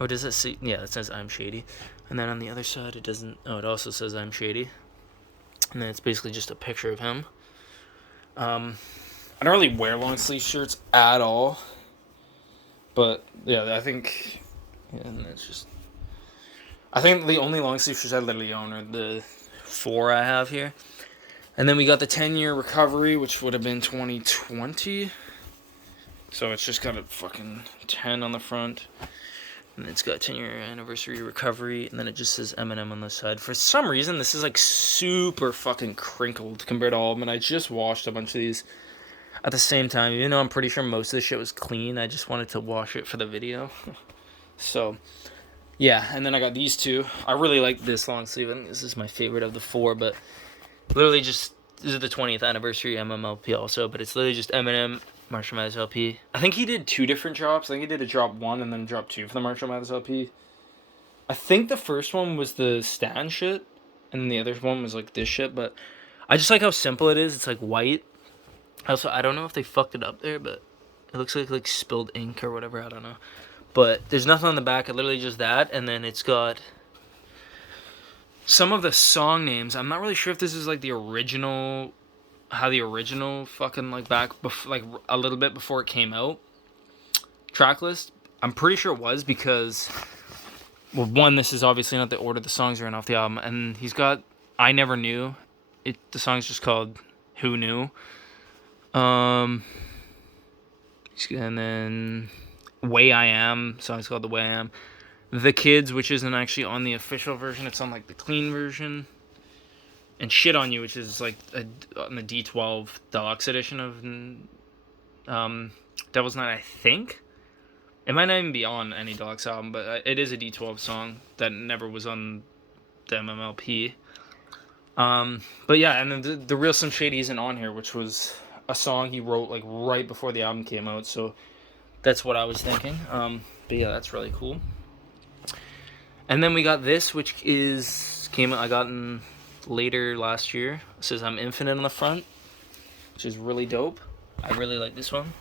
Or does it say? Yeah, it says I'm Shady. And then on the other side, it doesn't. Oh, it also says I'm Shady. And then it's basically just a picture of him. I don't really wear long sleeve shirts at all. But yeah, I think. Yeah, and it's just. I think the only long sleeve shirts I literally own are the 4 I have here. And then we got the 10-year recovery, which would have been 2020. So it's just got a fucking 10 on the front. And it's got 10-year anniversary recovery. And then it just says Eminem on the side. For some reason, this is like super fucking crinkled compared to all of them. And I just washed a bunch of these at the same time. Even though I'm pretty sure most of the shit was clean, I just wanted to wash it for the video. So, yeah. And then I got these two. I really like this long sleeve. I think this is my favorite of the 4, but literally just, this is the 20th anniversary MMLP also, but it's literally just Eminem, Marshall Mathers LP. I think he did 2 different drops. I think he did a drop 1 and then drop 2 for the Marshall Mathers LP. I think the first one was the stand shit, and then the other one was like this shit. But I just like how simple it is. It's like white. Also, I don't know if they fucked it up there, but it looks like spilled ink or whatever. I don't know. But there's nothing on the back. It literally just that, and then it's got some of the song names. I'm not really sure if this is like the original, how the original fucking like like a little bit before it came out track list. I'm pretty sure it was because, well, one, this is obviously not the order the songs are in off the album, and he's got I Never Knew. The song's just called Who Knew. And then Way I Am, song's called The Way I Am. The Kids, which isn't actually on the official version, it's on like the clean version. And Shit on You, which is like on the D12 deluxe edition of Devil's Night, I think. It might not even be on any deluxe album, but it is a D12 song that never was on the MMLP. But yeah, and then the Real Slim Shady isn't on here, which was a song he wrote like right before the album came out, so that's what I was thinking. But yeah, that's really cool. And then we got this, which I got in later last year. It says I'm Infinite on the front, which is really dope. I really like this one.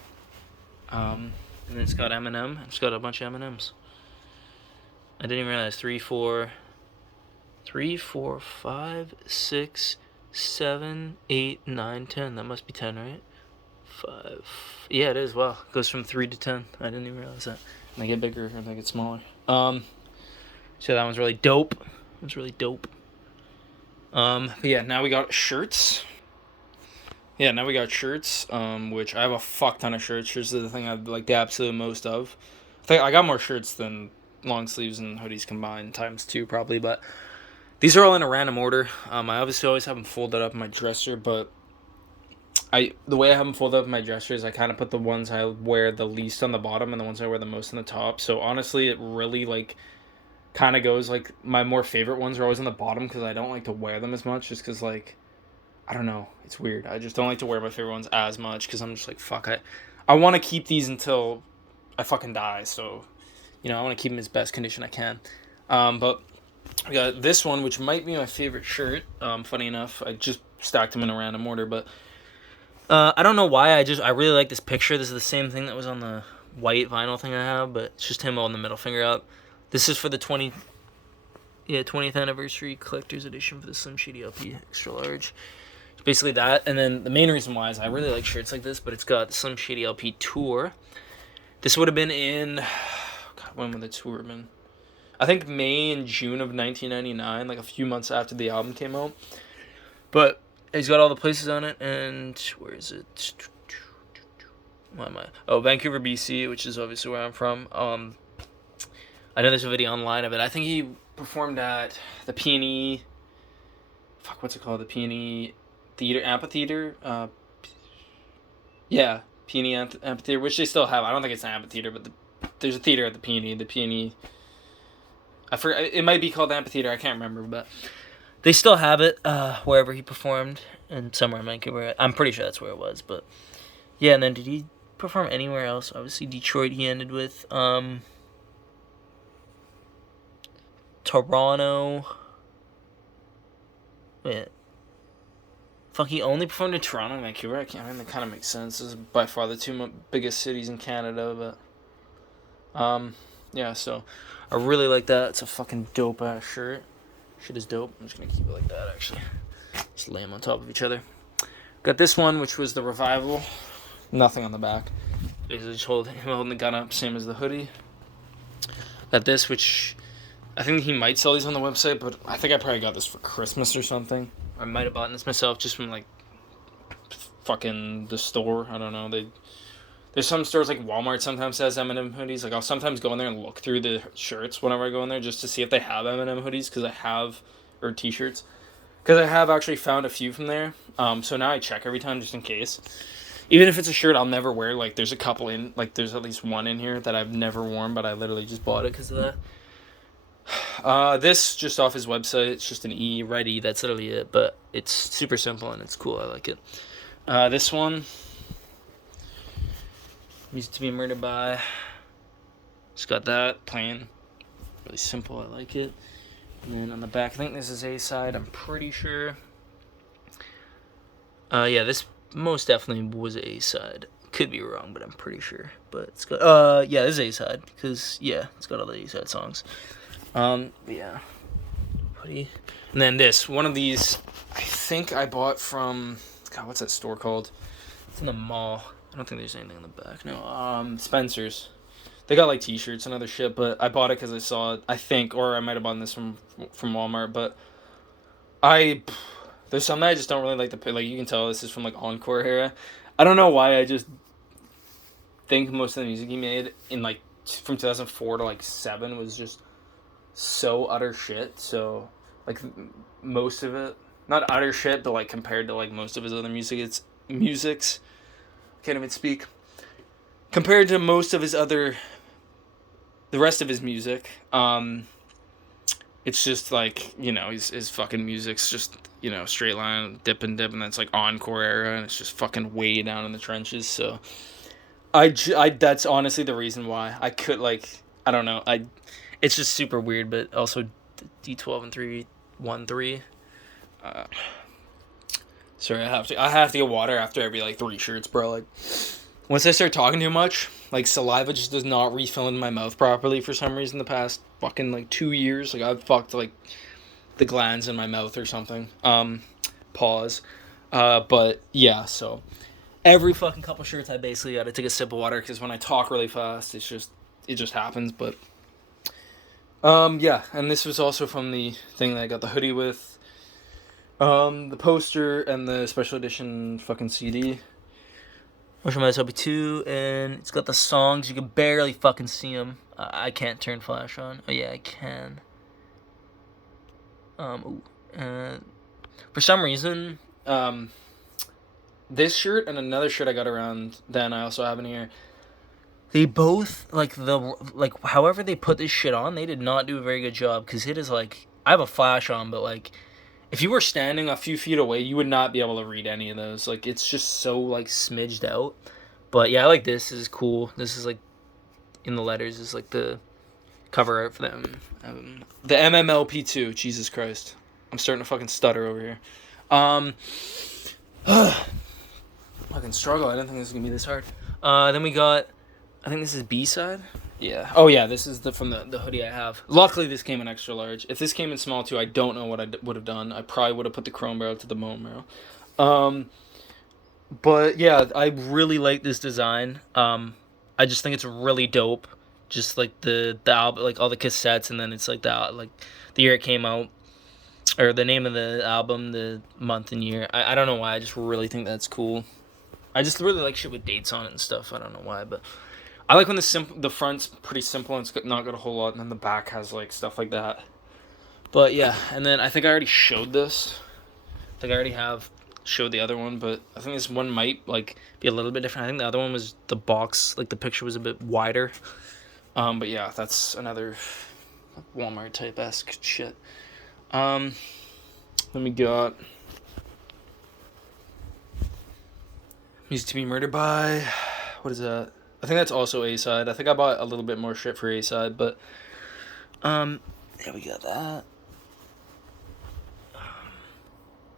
And then it's got Eminem. It's got a bunch of M&Ms. I didn't even realize 3, 4, 5, 6, 7, 8, 9, 10. That must be 10, right? 5. Yeah, it is. Wow. It goes from 3 to 10. I didn't even realize that. And they get bigger and they get smaller. So that one's really dope. It was really dope. But yeah, now we got shirts. Yeah, now we got shirts, which I have a fuck ton of shirts. Shirts are the thing I like the absolute most of. I think I got more shirts than long sleeves and hoodies combined, times 2 probably, but these are all in a random order. I obviously always have them folded up in my dresser, but the way I have them folded up in my dresser is I kind of put the ones I wear the least on the bottom and the ones I wear the most on the top. So honestly, it really like kind of goes like my more favorite ones are always on the bottom because I don't like to wear them as much, just because like I don't know, it's weird. I just don't like to wear my favorite ones as much because I'm just like fuck. I want to keep these until I fucking die. So I want to keep them in as best condition I can. But we got this one, which might be my favorite shirt. Funny enough, I just stacked them in a random order, but I don't know why. I really like this picture. This is the same thing that was on the white vinyl thing I have, but it's just him holding the middle finger up. This is for the 20th anniversary collector's edition for the Slim Shady LP extra large. It's basically that, and then the main reason why is I really like shirts like this, but it's got the Slim Shady LP tour. This would have been in, God, when would the tour have been? I think May and June of 1999, like a few months after the album came out. But he's got all the places on it, and where is it? Why am I? Oh, Vancouver, BC, which is obviously where I'm from. I know there's a video online of it. I think he performed at the Peony. Fuck, what's it called? The Peony Theater, Amphitheater. Yeah, Peony Amphitheater, which they still have. I don't think it's an amphitheater, but there's a theater at the Peony. The Peony. I forget. It might be called Amphitheater. I can't remember, but they still have it wherever he performed, and somewhere in Vancouver. I'm pretty sure that's where it was, but yeah. And then did he perform anywhere else? Obviously, Detroit. He ended with Toronto. Wait. Fuck, he only performed in Toronto and Vancouver? I mean, that kind of makes sense. This is by far the 2 biggest cities in Canada, but yeah, so I really like that. It's a fucking dope ass shirt. Shit is dope. I'm just gonna keep it like that, actually. Just lay them on top of each other. Got this one, which was the Revival. Nothing on the back. Basically just holding the gun up, same as the hoodie. Got this, which I think he might sell these on the website, but I think I probably got this for Christmas or something. I might have bought this myself just from like fucking the store. I don't know. There's some stores like Walmart sometimes has Eminem hoodies. Like I'll sometimes go in there and look through the shirts whenever I go in there just to see if they have Eminem hoodies or t-shirts, because I have actually found a few from there. So now I check every time just in case. Even if it's a shirt I'll never wear, like there's a couple there's at least one in here that I've never worn, but I literally just bought it because of that. This just off his website. It's just an E, red E. That's literally it. But it's super simple and it's cool. I like it. This one, Used to Be Murdered By. It's got that plain. Really simple. I like it. And then on the back, I think this is A side. I'm pretty sure. Yeah, this most definitely was A side. Could be wrong, but I'm pretty sure. But it's got yeah, this is A side because yeah, it's got all the A side songs. Yeah. Hoodie. And then this one of these, I think I bought from God. What's that store called? It's in the mall. I don't think there's anything in the back. No. Spencer's. They got like T-shirts and other shit, but I bought it because I saw it. I think, or I might have bought this from Walmart, but I there's some that I just don't really like to pay. Like you can tell this is from like Encore era. I don't know why. I just think most of the music he made in like from 2004 to like 7 was just so utter shit. So like most of it, not utter shit, but like compared to like most of his other music, it's music's. Can't even speak. Compared to most of his other, the rest of his music, it's just like, you know, his fucking music's just, you know, straight line, dip, and that's like Encore era, and it's just fucking way down in the trenches. So I that's honestly the reason why I could like, I don't know, it's just super weird, but also D12 and 313. Sorry, I have to get water after every like 3 shirts, bro. Like once I start talking too much, like saliva just does not refill in my mouth properly for some reason the past fucking like 2 years. Like I've fucked like the glands in my mouth or something. Pause. But yeah, so every fucking couple shirts I basically gotta take a sip of water because when I talk really fast, it just happens. But yeah, and this was also from the thing that I got the hoodie with. The poster and the special edition fucking CD. Which one has LP2, and it's got the songs. You can barely fucking see them. I can't turn flash on. Oh yeah, I can. For some reason, this shirt and another shirt I got around then I also have in here. They both like however they put this shit on, they did not do a very good job because it is like I have a flash on, but like if you were standing a few feet away, you would not be able to read any of those. Like it's just so like smidged out. But yeah, I like this. This is cool. This is like in the letters is like the cover art for them. The MMLP2. Jesus Christ, I'm starting to fucking stutter over here. Fucking struggle. I didn't think this was gonna be this hard. Then we got. I think this is B side. Yeah. Oh yeah, this is from the hoodie I have. Luckily, this came in extra large. If this came in small too, I don't know what I would have done. I probably would have put the chrome barrel to the bone barrel. But yeah, I really like this design. I just think it's really dope. Just like the album, like all the cassettes, and then it's like the year it came out, or the name of the album, the month and year. I don't know why. I just really think that's cool. I just really like shit with dates on it and stuff. I don't know why, but. I like when the front's pretty simple and it's not got a whole lot, and then the back has like stuff like that. But yeah, and then I think I already showed this. I think I already have showed the other one, but I think this one might like be a little bit different. I think the other one was the box, like the picture was a bit wider. But yeah, that's another Walmart type esque shit. Then we got Music to Be Murdered By. What is that? I think that's also A side. I think I bought a little bit more shit for A side, but yeah, we got that.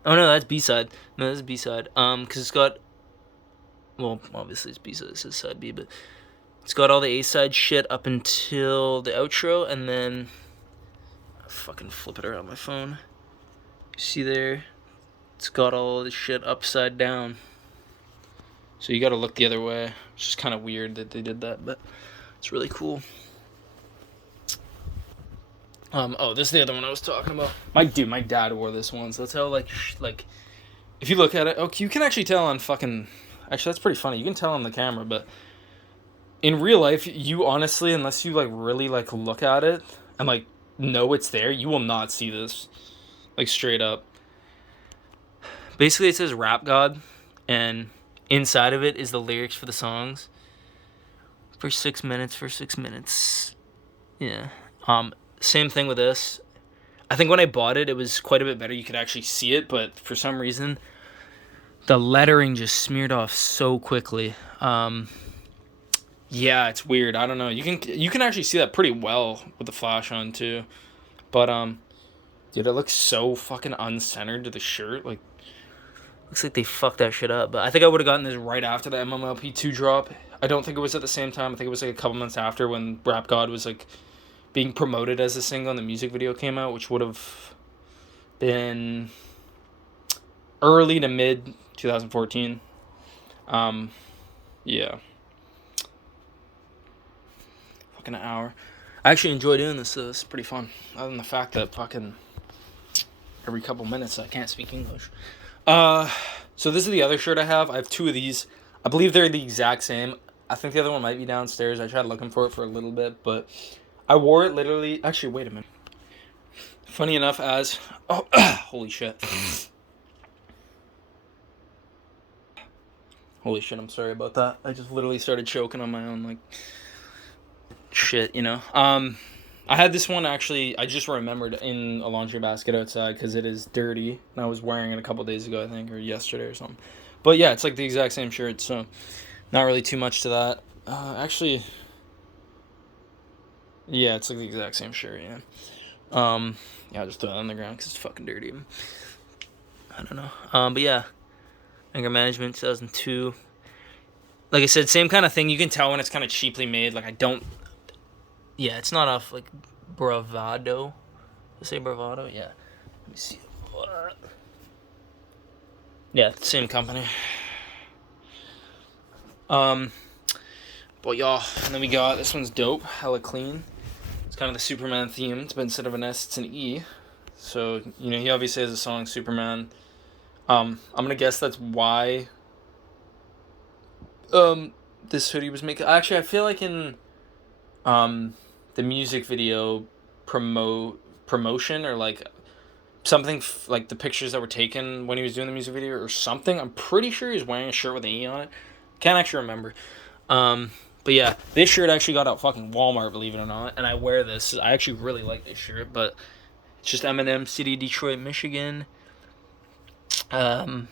Oh no, that's B side. No, that's B side. Cause it's got, well, obviously it's B side. This is side B, but it's got all the A side shit up until the outro, and then I'll fucking flip it around on my phone. See there? It's got all this shit upside down. So you gotta look the other way. It's just kind of weird that they did that, but it's really cool. Oh, this is the other one I was talking about. My dad wore this one, so that's how like if you look at it, you can actually tell on fucking. Actually, that's pretty funny. You can tell on the camera, but in real life, you honestly, unless you like really like look at it and like know it's there, you will not see this, like straight up. Basically, it says Rap God, and inside of it is the lyrics for the songs. For 6 minutes. Yeah. Same thing with this. I think when I bought it, it was quite a bit better. You could actually see it, but for some reason, the lettering just smeared off so quickly. Yeah, it's weird. I don't know. You can actually see that pretty well with the flash on too. But dude, it looks so fucking uncentered to the shirt. Like, looks like they fucked that shit up. But I think I would have gotten this right after the MMLP2 drop. I don't think it was at the same time. I think it was like a couple months after when Rap God was like being promoted as a single and the music video came out, which would have been early to mid 2014. Yeah. Fucking an hour. I actually enjoy doing this, so it's pretty fun. Other than the fact that fucking every couple minutes I can't speak English. So this is the other shirt I have. I have two of these. I believe they're the exact same. I think the other one might be downstairs. I tried looking for it for a little bit, but I wore it literally. Actually, wait a minute. Funny enough, as oh, holy shit. Holy shit, I'm sorry about that. I just literally started choking on my own, like, shit, you know. I had this one, actually, I just remembered in a laundry basket outside, because it is dirty, and I was wearing it a couple days ago, I think, or yesterday or something. But yeah, it's like the exact same shirt, so not really too much to that. Actually, yeah, it's like the exact same shirt, yeah. Yeah, I'll just throw it on the ground, because it's fucking dirty. I don't know. But yeah. Anger Management 2002. Like I said, same kind of thing. You can tell when it's kind of cheaply made. Like, I don't... Yeah, it's not off, like, Bravado. Did I say Bravado? Yeah. Let me see. Yeah, same company. But y'all, and then we got... This one's dope. Hella clean. It's kind of the Superman themed, but instead of an S, it's an E. So, you know, he obviously has a song, Superman... I'm gonna guess that's why this hoodie was making. Actually, I feel like in the music video promotion or like something like the pictures that were taken when he was doing the music video or something. I'm pretty sure he was wearing a shirt with an E on it. Can't actually remember. But yeah, this shirt actually got out fucking Walmart, believe it or not, and I wear this. I actually really like this shirt, but it's just Eminem, City, Detroit, Michigan. What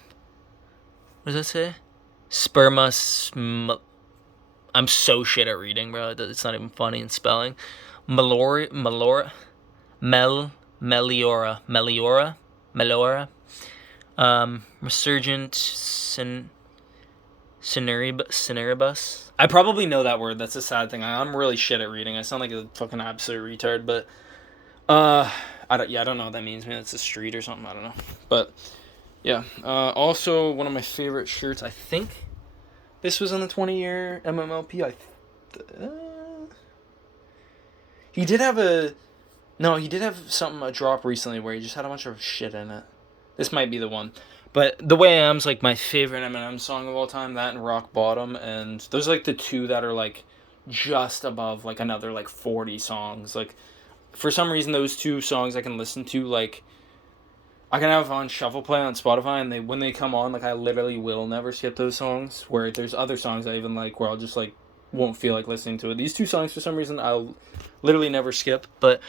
does that say? I'm so shit at reading, bro. It's not even funny in spelling. Meliora. Resurgent Cineribus. I probably know that word. That's a sad thing. I'm really shit at reading. I sound like a fucking absolute retard, but I don't know what that means. Maybe it's a street or something. I don't know, but. Yeah. Also, one of my favorite shirts. I think this was on the 20-year MMLP. He did have a drop recently where he just had a bunch of shit in it. This might be the one. But The Way I Am's like my favorite Eminem song of all time. That and Rock Bottom, and those are like the two that are like just above like another like 40 songs. Like for some reason, those two songs I can listen to like. I can have on shuffle play on Spotify, and when they come on, like, I literally will never skip those songs, where there's other songs I even like, where I'll just, like, won't feel like listening to it. These two songs, for some reason, I'll literally never skip, but,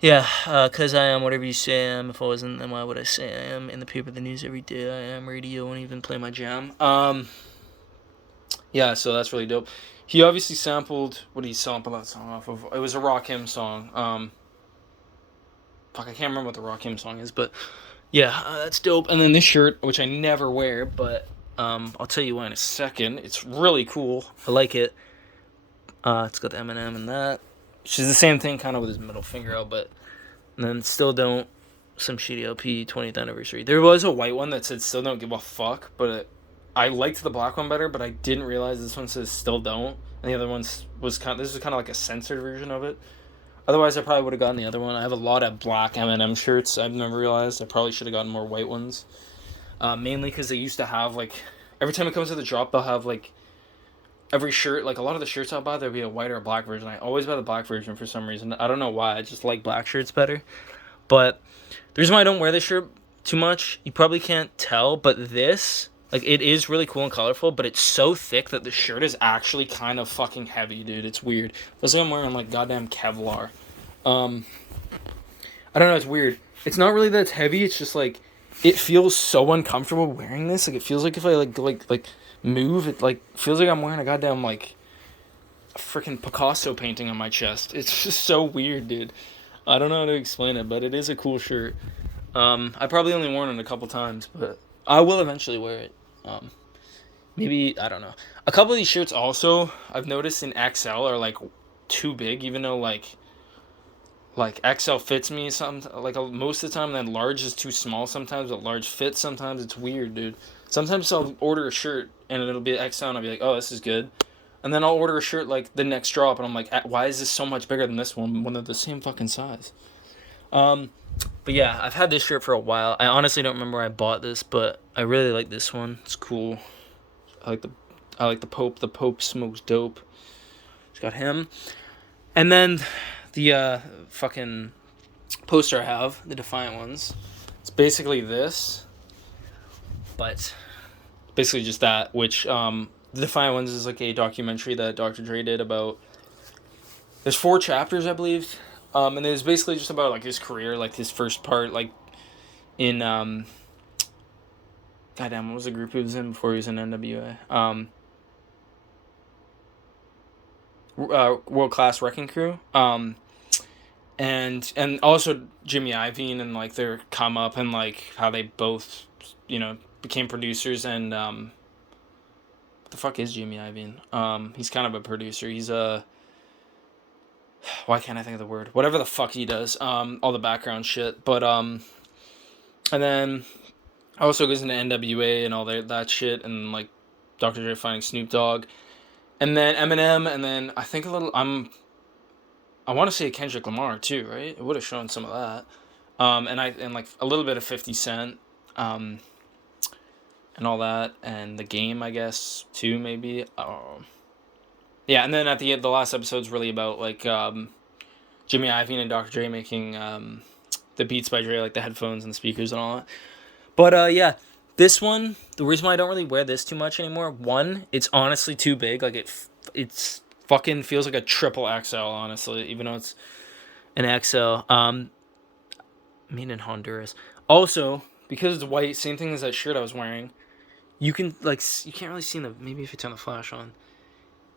yeah, because I am whatever you say I am. If I wasn't, then why would I say I am? In the paper, the news every day, I am radio, won't even play my jam. Yeah, so that's really dope. He obviously sampled, what did he sample that song off of? It was a Rakim song, Fuck, I can't remember what the Rakim song is, but yeah, that's dope. And then this shirt, which I never wear, but I'll tell you why in a second. It's really cool. I like it. It's got the Eminem and that, which is the same thing, kind of with his middle finger out, but and then Still Don't, some shitty LP 20th anniversary. There was a white one that said Still Don't Give a Fuck, but I liked the black one better, but I didn't realize this one says Still Don't, and the other one this was kind of like a censored version of it. Otherwise, I probably would have gotten the other one. I have a lot of black Eminem shirts. I've never realized. I probably should have gotten more white ones. Mainly because they used to have, like... Every time it comes to the drop, they'll have, like... Every shirt, like, a lot of the shirts I'll buy, there'll be a white or a black version. I always buy the black version for some reason. I don't know why. I just like black shirts better. But the reason why I don't wear this shirt too much, you probably can't tell, but this... Like, it is really cool and colorful, but it's so thick that the shirt is actually kind of fucking heavy, dude. It's weird. It's like I'm wearing, like, goddamn Kevlar. I don't know, it's weird. It's not really that it's heavy, it's just, like, it feels so uncomfortable wearing this. Like, it feels like if I, like move, it, like, feels like I'm wearing a goddamn, like, a freaking Picasso painting on my chest. It's just so weird, dude. I don't know how to explain it, but it is a cool shirt. I probably only worn it a couple times, but I will eventually wear it. Um, Maybe I don't know. A couple of these shirts also I've noticed in XL are like too big, even though like XL fits me some like most of the time. Then large is too small sometimes, but large fits sometimes. It's weird, dude. Sometimes I'll order a shirt and it'll be XL, and I'll be like, oh, this is good. And then I'll order a shirt like the next drop, and I'm like, why is this so much bigger than this one when they're the same fucking size? Um, but yeah, I've had this shirt for a while. I honestly don't remember where I bought this, but I really like this one. It's cool. I like the I like the Pope. The Pope smokes dope. It's got him. And then the fucking poster I have, the Defiant ones. It's basically this, but basically just that. Which the Defiant ones is like a documentary that Dr. Dre did about. There's 4 chapters, I believe, and it was basically just about like his career, like his first part, like in goddamn, what was the group he was in before he was in NWA? World Class Wrecking Crew. And also Jimmy Iovine and like their come up and like how they both, became producers. And what the fuck is Jimmy Iovine? He's kind of a producer. He's a why can't I think of the word? Whatever the fuck he does. All the background shit. But and then also goes into NWA and all that shit, and like Dr. Dre finding Snoop Dogg, and then Eminem, and then I think a little. I want to say Kendrick Lamar too, right? It would have shown some of that. And like a little bit of 50 Cent, and all that, and the Game, I guess too, maybe. Yeah, and then at the end, the last episode's really about like Jimmy Iovine and Dr. Dre making the Beats by Dre, like the headphones and the speakers and all that. But yeah, this one, the reason why I don't really wear this too much anymore, one, it's honestly too big. Like it's fucking feels like a triple XL, honestly, even though it's an XL. Made in Honduras. Also, because it's white, same thing as that shirt I was wearing. You can you can't really see maybe if you turn the flash on.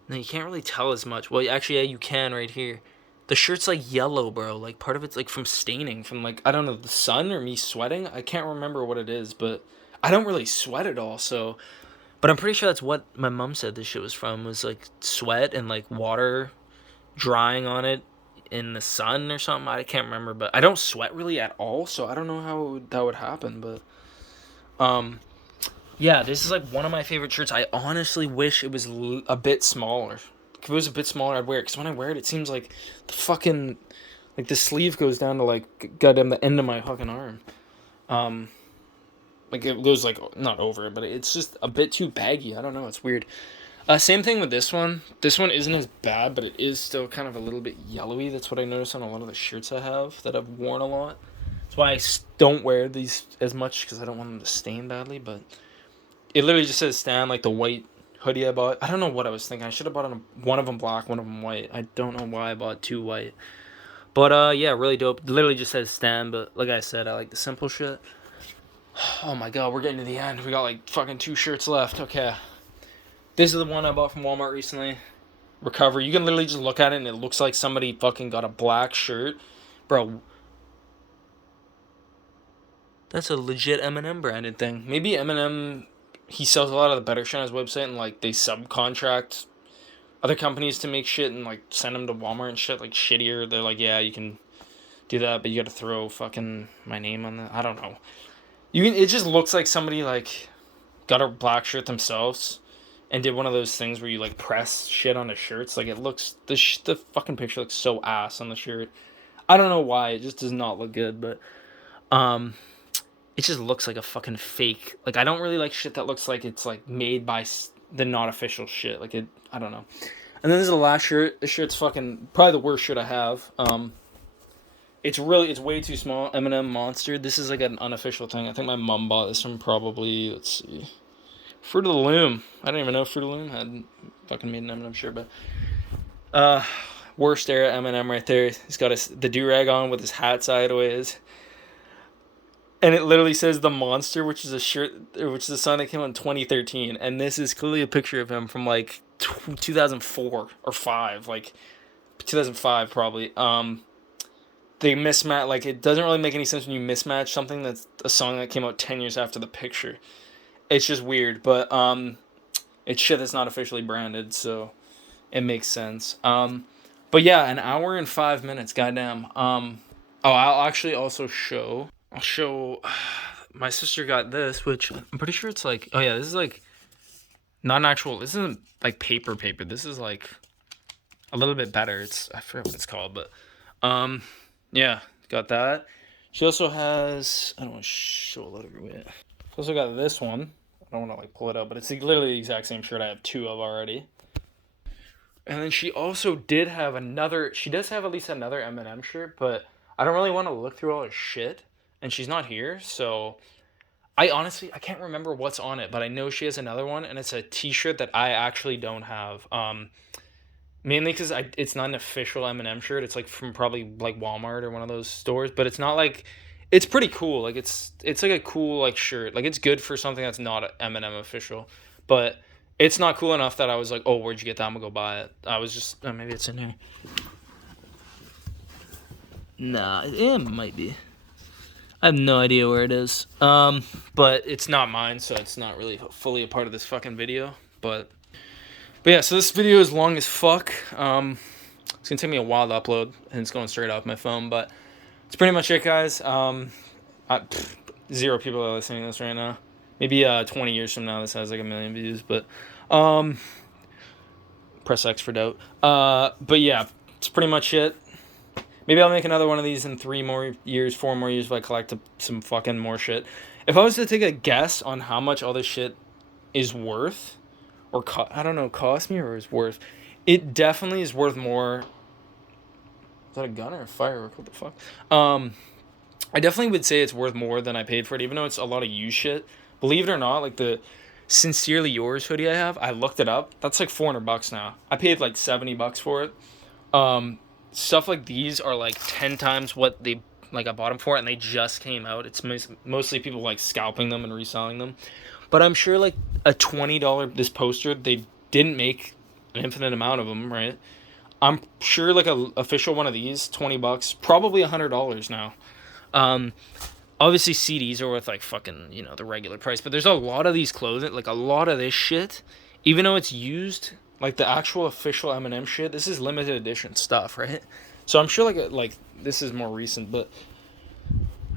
No, you can't really tell as much. Well, actually, yeah, you can right here. The shirt's like yellow, bro. Like part of it's like from staining, from like I don't know, the sun or me sweating. I can't remember what it is, but I don't really sweat at all. So, but I'm pretty sure that's what my mom said this shit was from. Was like sweat and like water drying on it in the sun or something. I can't remember, but I don't sweat really at all, so I don't know how that would happen. But yeah, this is like one of my favorite shirts. I honestly wish it was a bit smaller. If it was a bit smaller, I'd wear it. Because when I wear it, it seems like the fucking... Like, the sleeve goes down to, like, goddamn the end of my fucking arm. Like, it goes, like, not over it, but it's just a bit too baggy. I don't know. It's weird. Same thing with this one. This one isn't as bad, but it is still kind of a little bit yellowy. That's what I noticed on a lot of the shirts I have that I've worn a lot. That's why I don't wear these as much, because I don't want them to stain badly, but... It literally just says Stan, like the white hoodie I bought. I don't know what I was thinking. I should have bought one of them black, one of them white. I don't know why I bought 2 white. But yeah, really dope. It literally just says Stan, but like I said, I like the simple shit. Oh my god, we're getting to the end. We got like fucking 2 shirts left. Okay. This is the one I bought from Walmart recently. Recover. You can literally just look at it and it looks like somebody fucking got a black shirt. Bro. That's a legit Eminem branded thing. Maybe Eminem... He sells a lot of the better shit on his website, and like they subcontract other companies to make shit and like send them to Walmart and shit, like shittier. They're like, yeah, you can do that, but you got to throw fucking my name on that. I don't know. It just looks like somebody like got a black shirt themselves and did one of those things where you like press shit on the shirts. Like it looks the fucking picture looks so ass on the shirt. I don't know why. It just does not look good, but it just looks like a fucking fake. Like, I don't really like shit that looks like it's, like, made by the not official shit. Like, I don't know. And then there's the last shirt. This shirt's fucking, probably the worst shirt I have. It's way too small. Eminem Monster. This is, like, an unofficial thing. I think my mom bought this from probably, let's see, Fruit of the Loom. I don't even know if Fruit of the Loom had fucking made an Eminem shirt, but, worst era Eminem right there. He's got the do-rag on with his hat sideways. And it literally says The Monster, which is a song that came out in 2013. And this is clearly a picture of him from, like, 2004 or 5, like 2005 probably. They mismatch, like it doesn't really make any sense when you mismatch something that's a song that came out 10 years after the picture. It's just weird, but it's shit that's not officially branded, so it makes sense. But yeah, an hour and 5 minutes, goddamn. Oh, I'll actually also show. I'll show. My sister got this, which I'm pretty sure it's like. Oh yeah, this is like not an actual. This isn't like paper. This is like a little bit better. It's, I forget what it's called, but yeah, got that. She also has. I don't want to show a lot of it. She also got this one. I don't want to like pull it up, but it's literally the exact same shirt I have 2 of already. And then she also did have another. She does have at least another Eminem shirt, but I don't really want to look through all her shit, and she's not here, so I honestly I can't remember what's on it, but I know she has another one, and it's a T-shirt that I actually don't have. Mainly because it's not an official Eminem shirt. It's like from probably like Walmart or one of those stores, but it's not like it's pretty cool. Like it's like a cool like shirt. Like it's good for something that's not Eminem official, but it's not cool enough that I was like, oh, where'd you get that? I'm gonna go buy it. I was just maybe it's in here. Nah, it might be. I have no idea where it is. But it's not mine, so it's not really fully a part of this fucking video. But yeah, so this video is long as fuck. It's gonna take me a while to upload, and it's going straight off my phone. But it's pretty much it, guys. 0 people are listening to this right now. Maybe 20 years from now, this has like 1 million views. But press X for doubt. But yeah, it's pretty much it. Maybe I'll make another one of these in 3 more years, 4 more years if I collect some fucking more shit. If I was to take a guess on how much all this shit is worth, or I don't know, cost me or is worth, it definitely is worth more. Is that a gun or a firework? What the fuck? I definitely would say it's worth more than I paid for it, even though it's a lot of used shit. Believe it or not, like the Sincerely Yours hoodie I have, I looked it up. That's like $400 now. I paid like $70 for it. Stuff like these are like 10 times what they like I bought them for, and they just came out. It's mostly people like scalping them and reselling them. But I'm sure like a $20 this poster, they didn't make an infinite amount of them, right? I'm sure like a official one of these, $20, probably $100 now. Obviously CDs are worth like fucking, you know, the regular price, but there's a lot of these clothing, like a lot of this shit, even though it's used, like the actual official Eminem shit, this is limited edition stuff, right? So I'm sure like this is more recent, but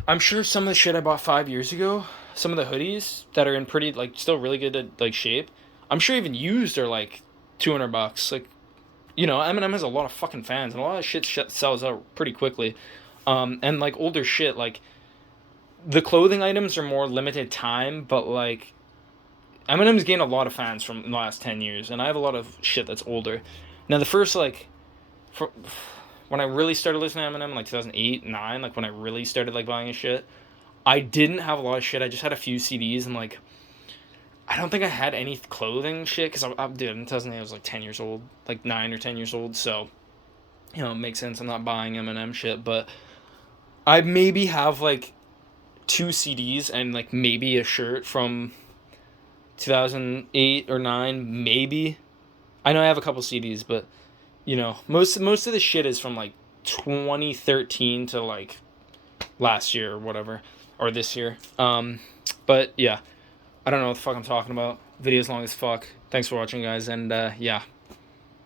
I'm sure some of the shit I bought 5 years ago, some of the hoodies that are in pretty like still really good like shape, I'm sure even used are like $200. Like, you know, Eminem has a lot of fucking fans, and a lot of shit sells out pretty quickly. And like older shit, like the clothing items are more limited time, but like Eminem's gained a lot of fans from the last 10 years, and I have a lot of shit that's older. Now, the first, like, when I really started listening to Eminem, like 2008, 9, like when I really started, like, buying his shit, I didn't have a lot of shit. I just had a few CDs, and, like, I don't think I had any clothing shit, because dude, in 2008, I was, like, 10 years old, like, 9 or 10 years old, so, you know, it makes sense. I'm not buying Eminem shit, but I maybe have, like, 2 CDs and, like, maybe a shirt from 2008 or 9, maybe. I know I have a couple CDs, but you know, most of the shit is from like 2013 to like last year or whatever, or this year. But yeah, I don't know what the fuck I'm talking about. Video's long as fuck. Thanks for watching, guys, and yeah.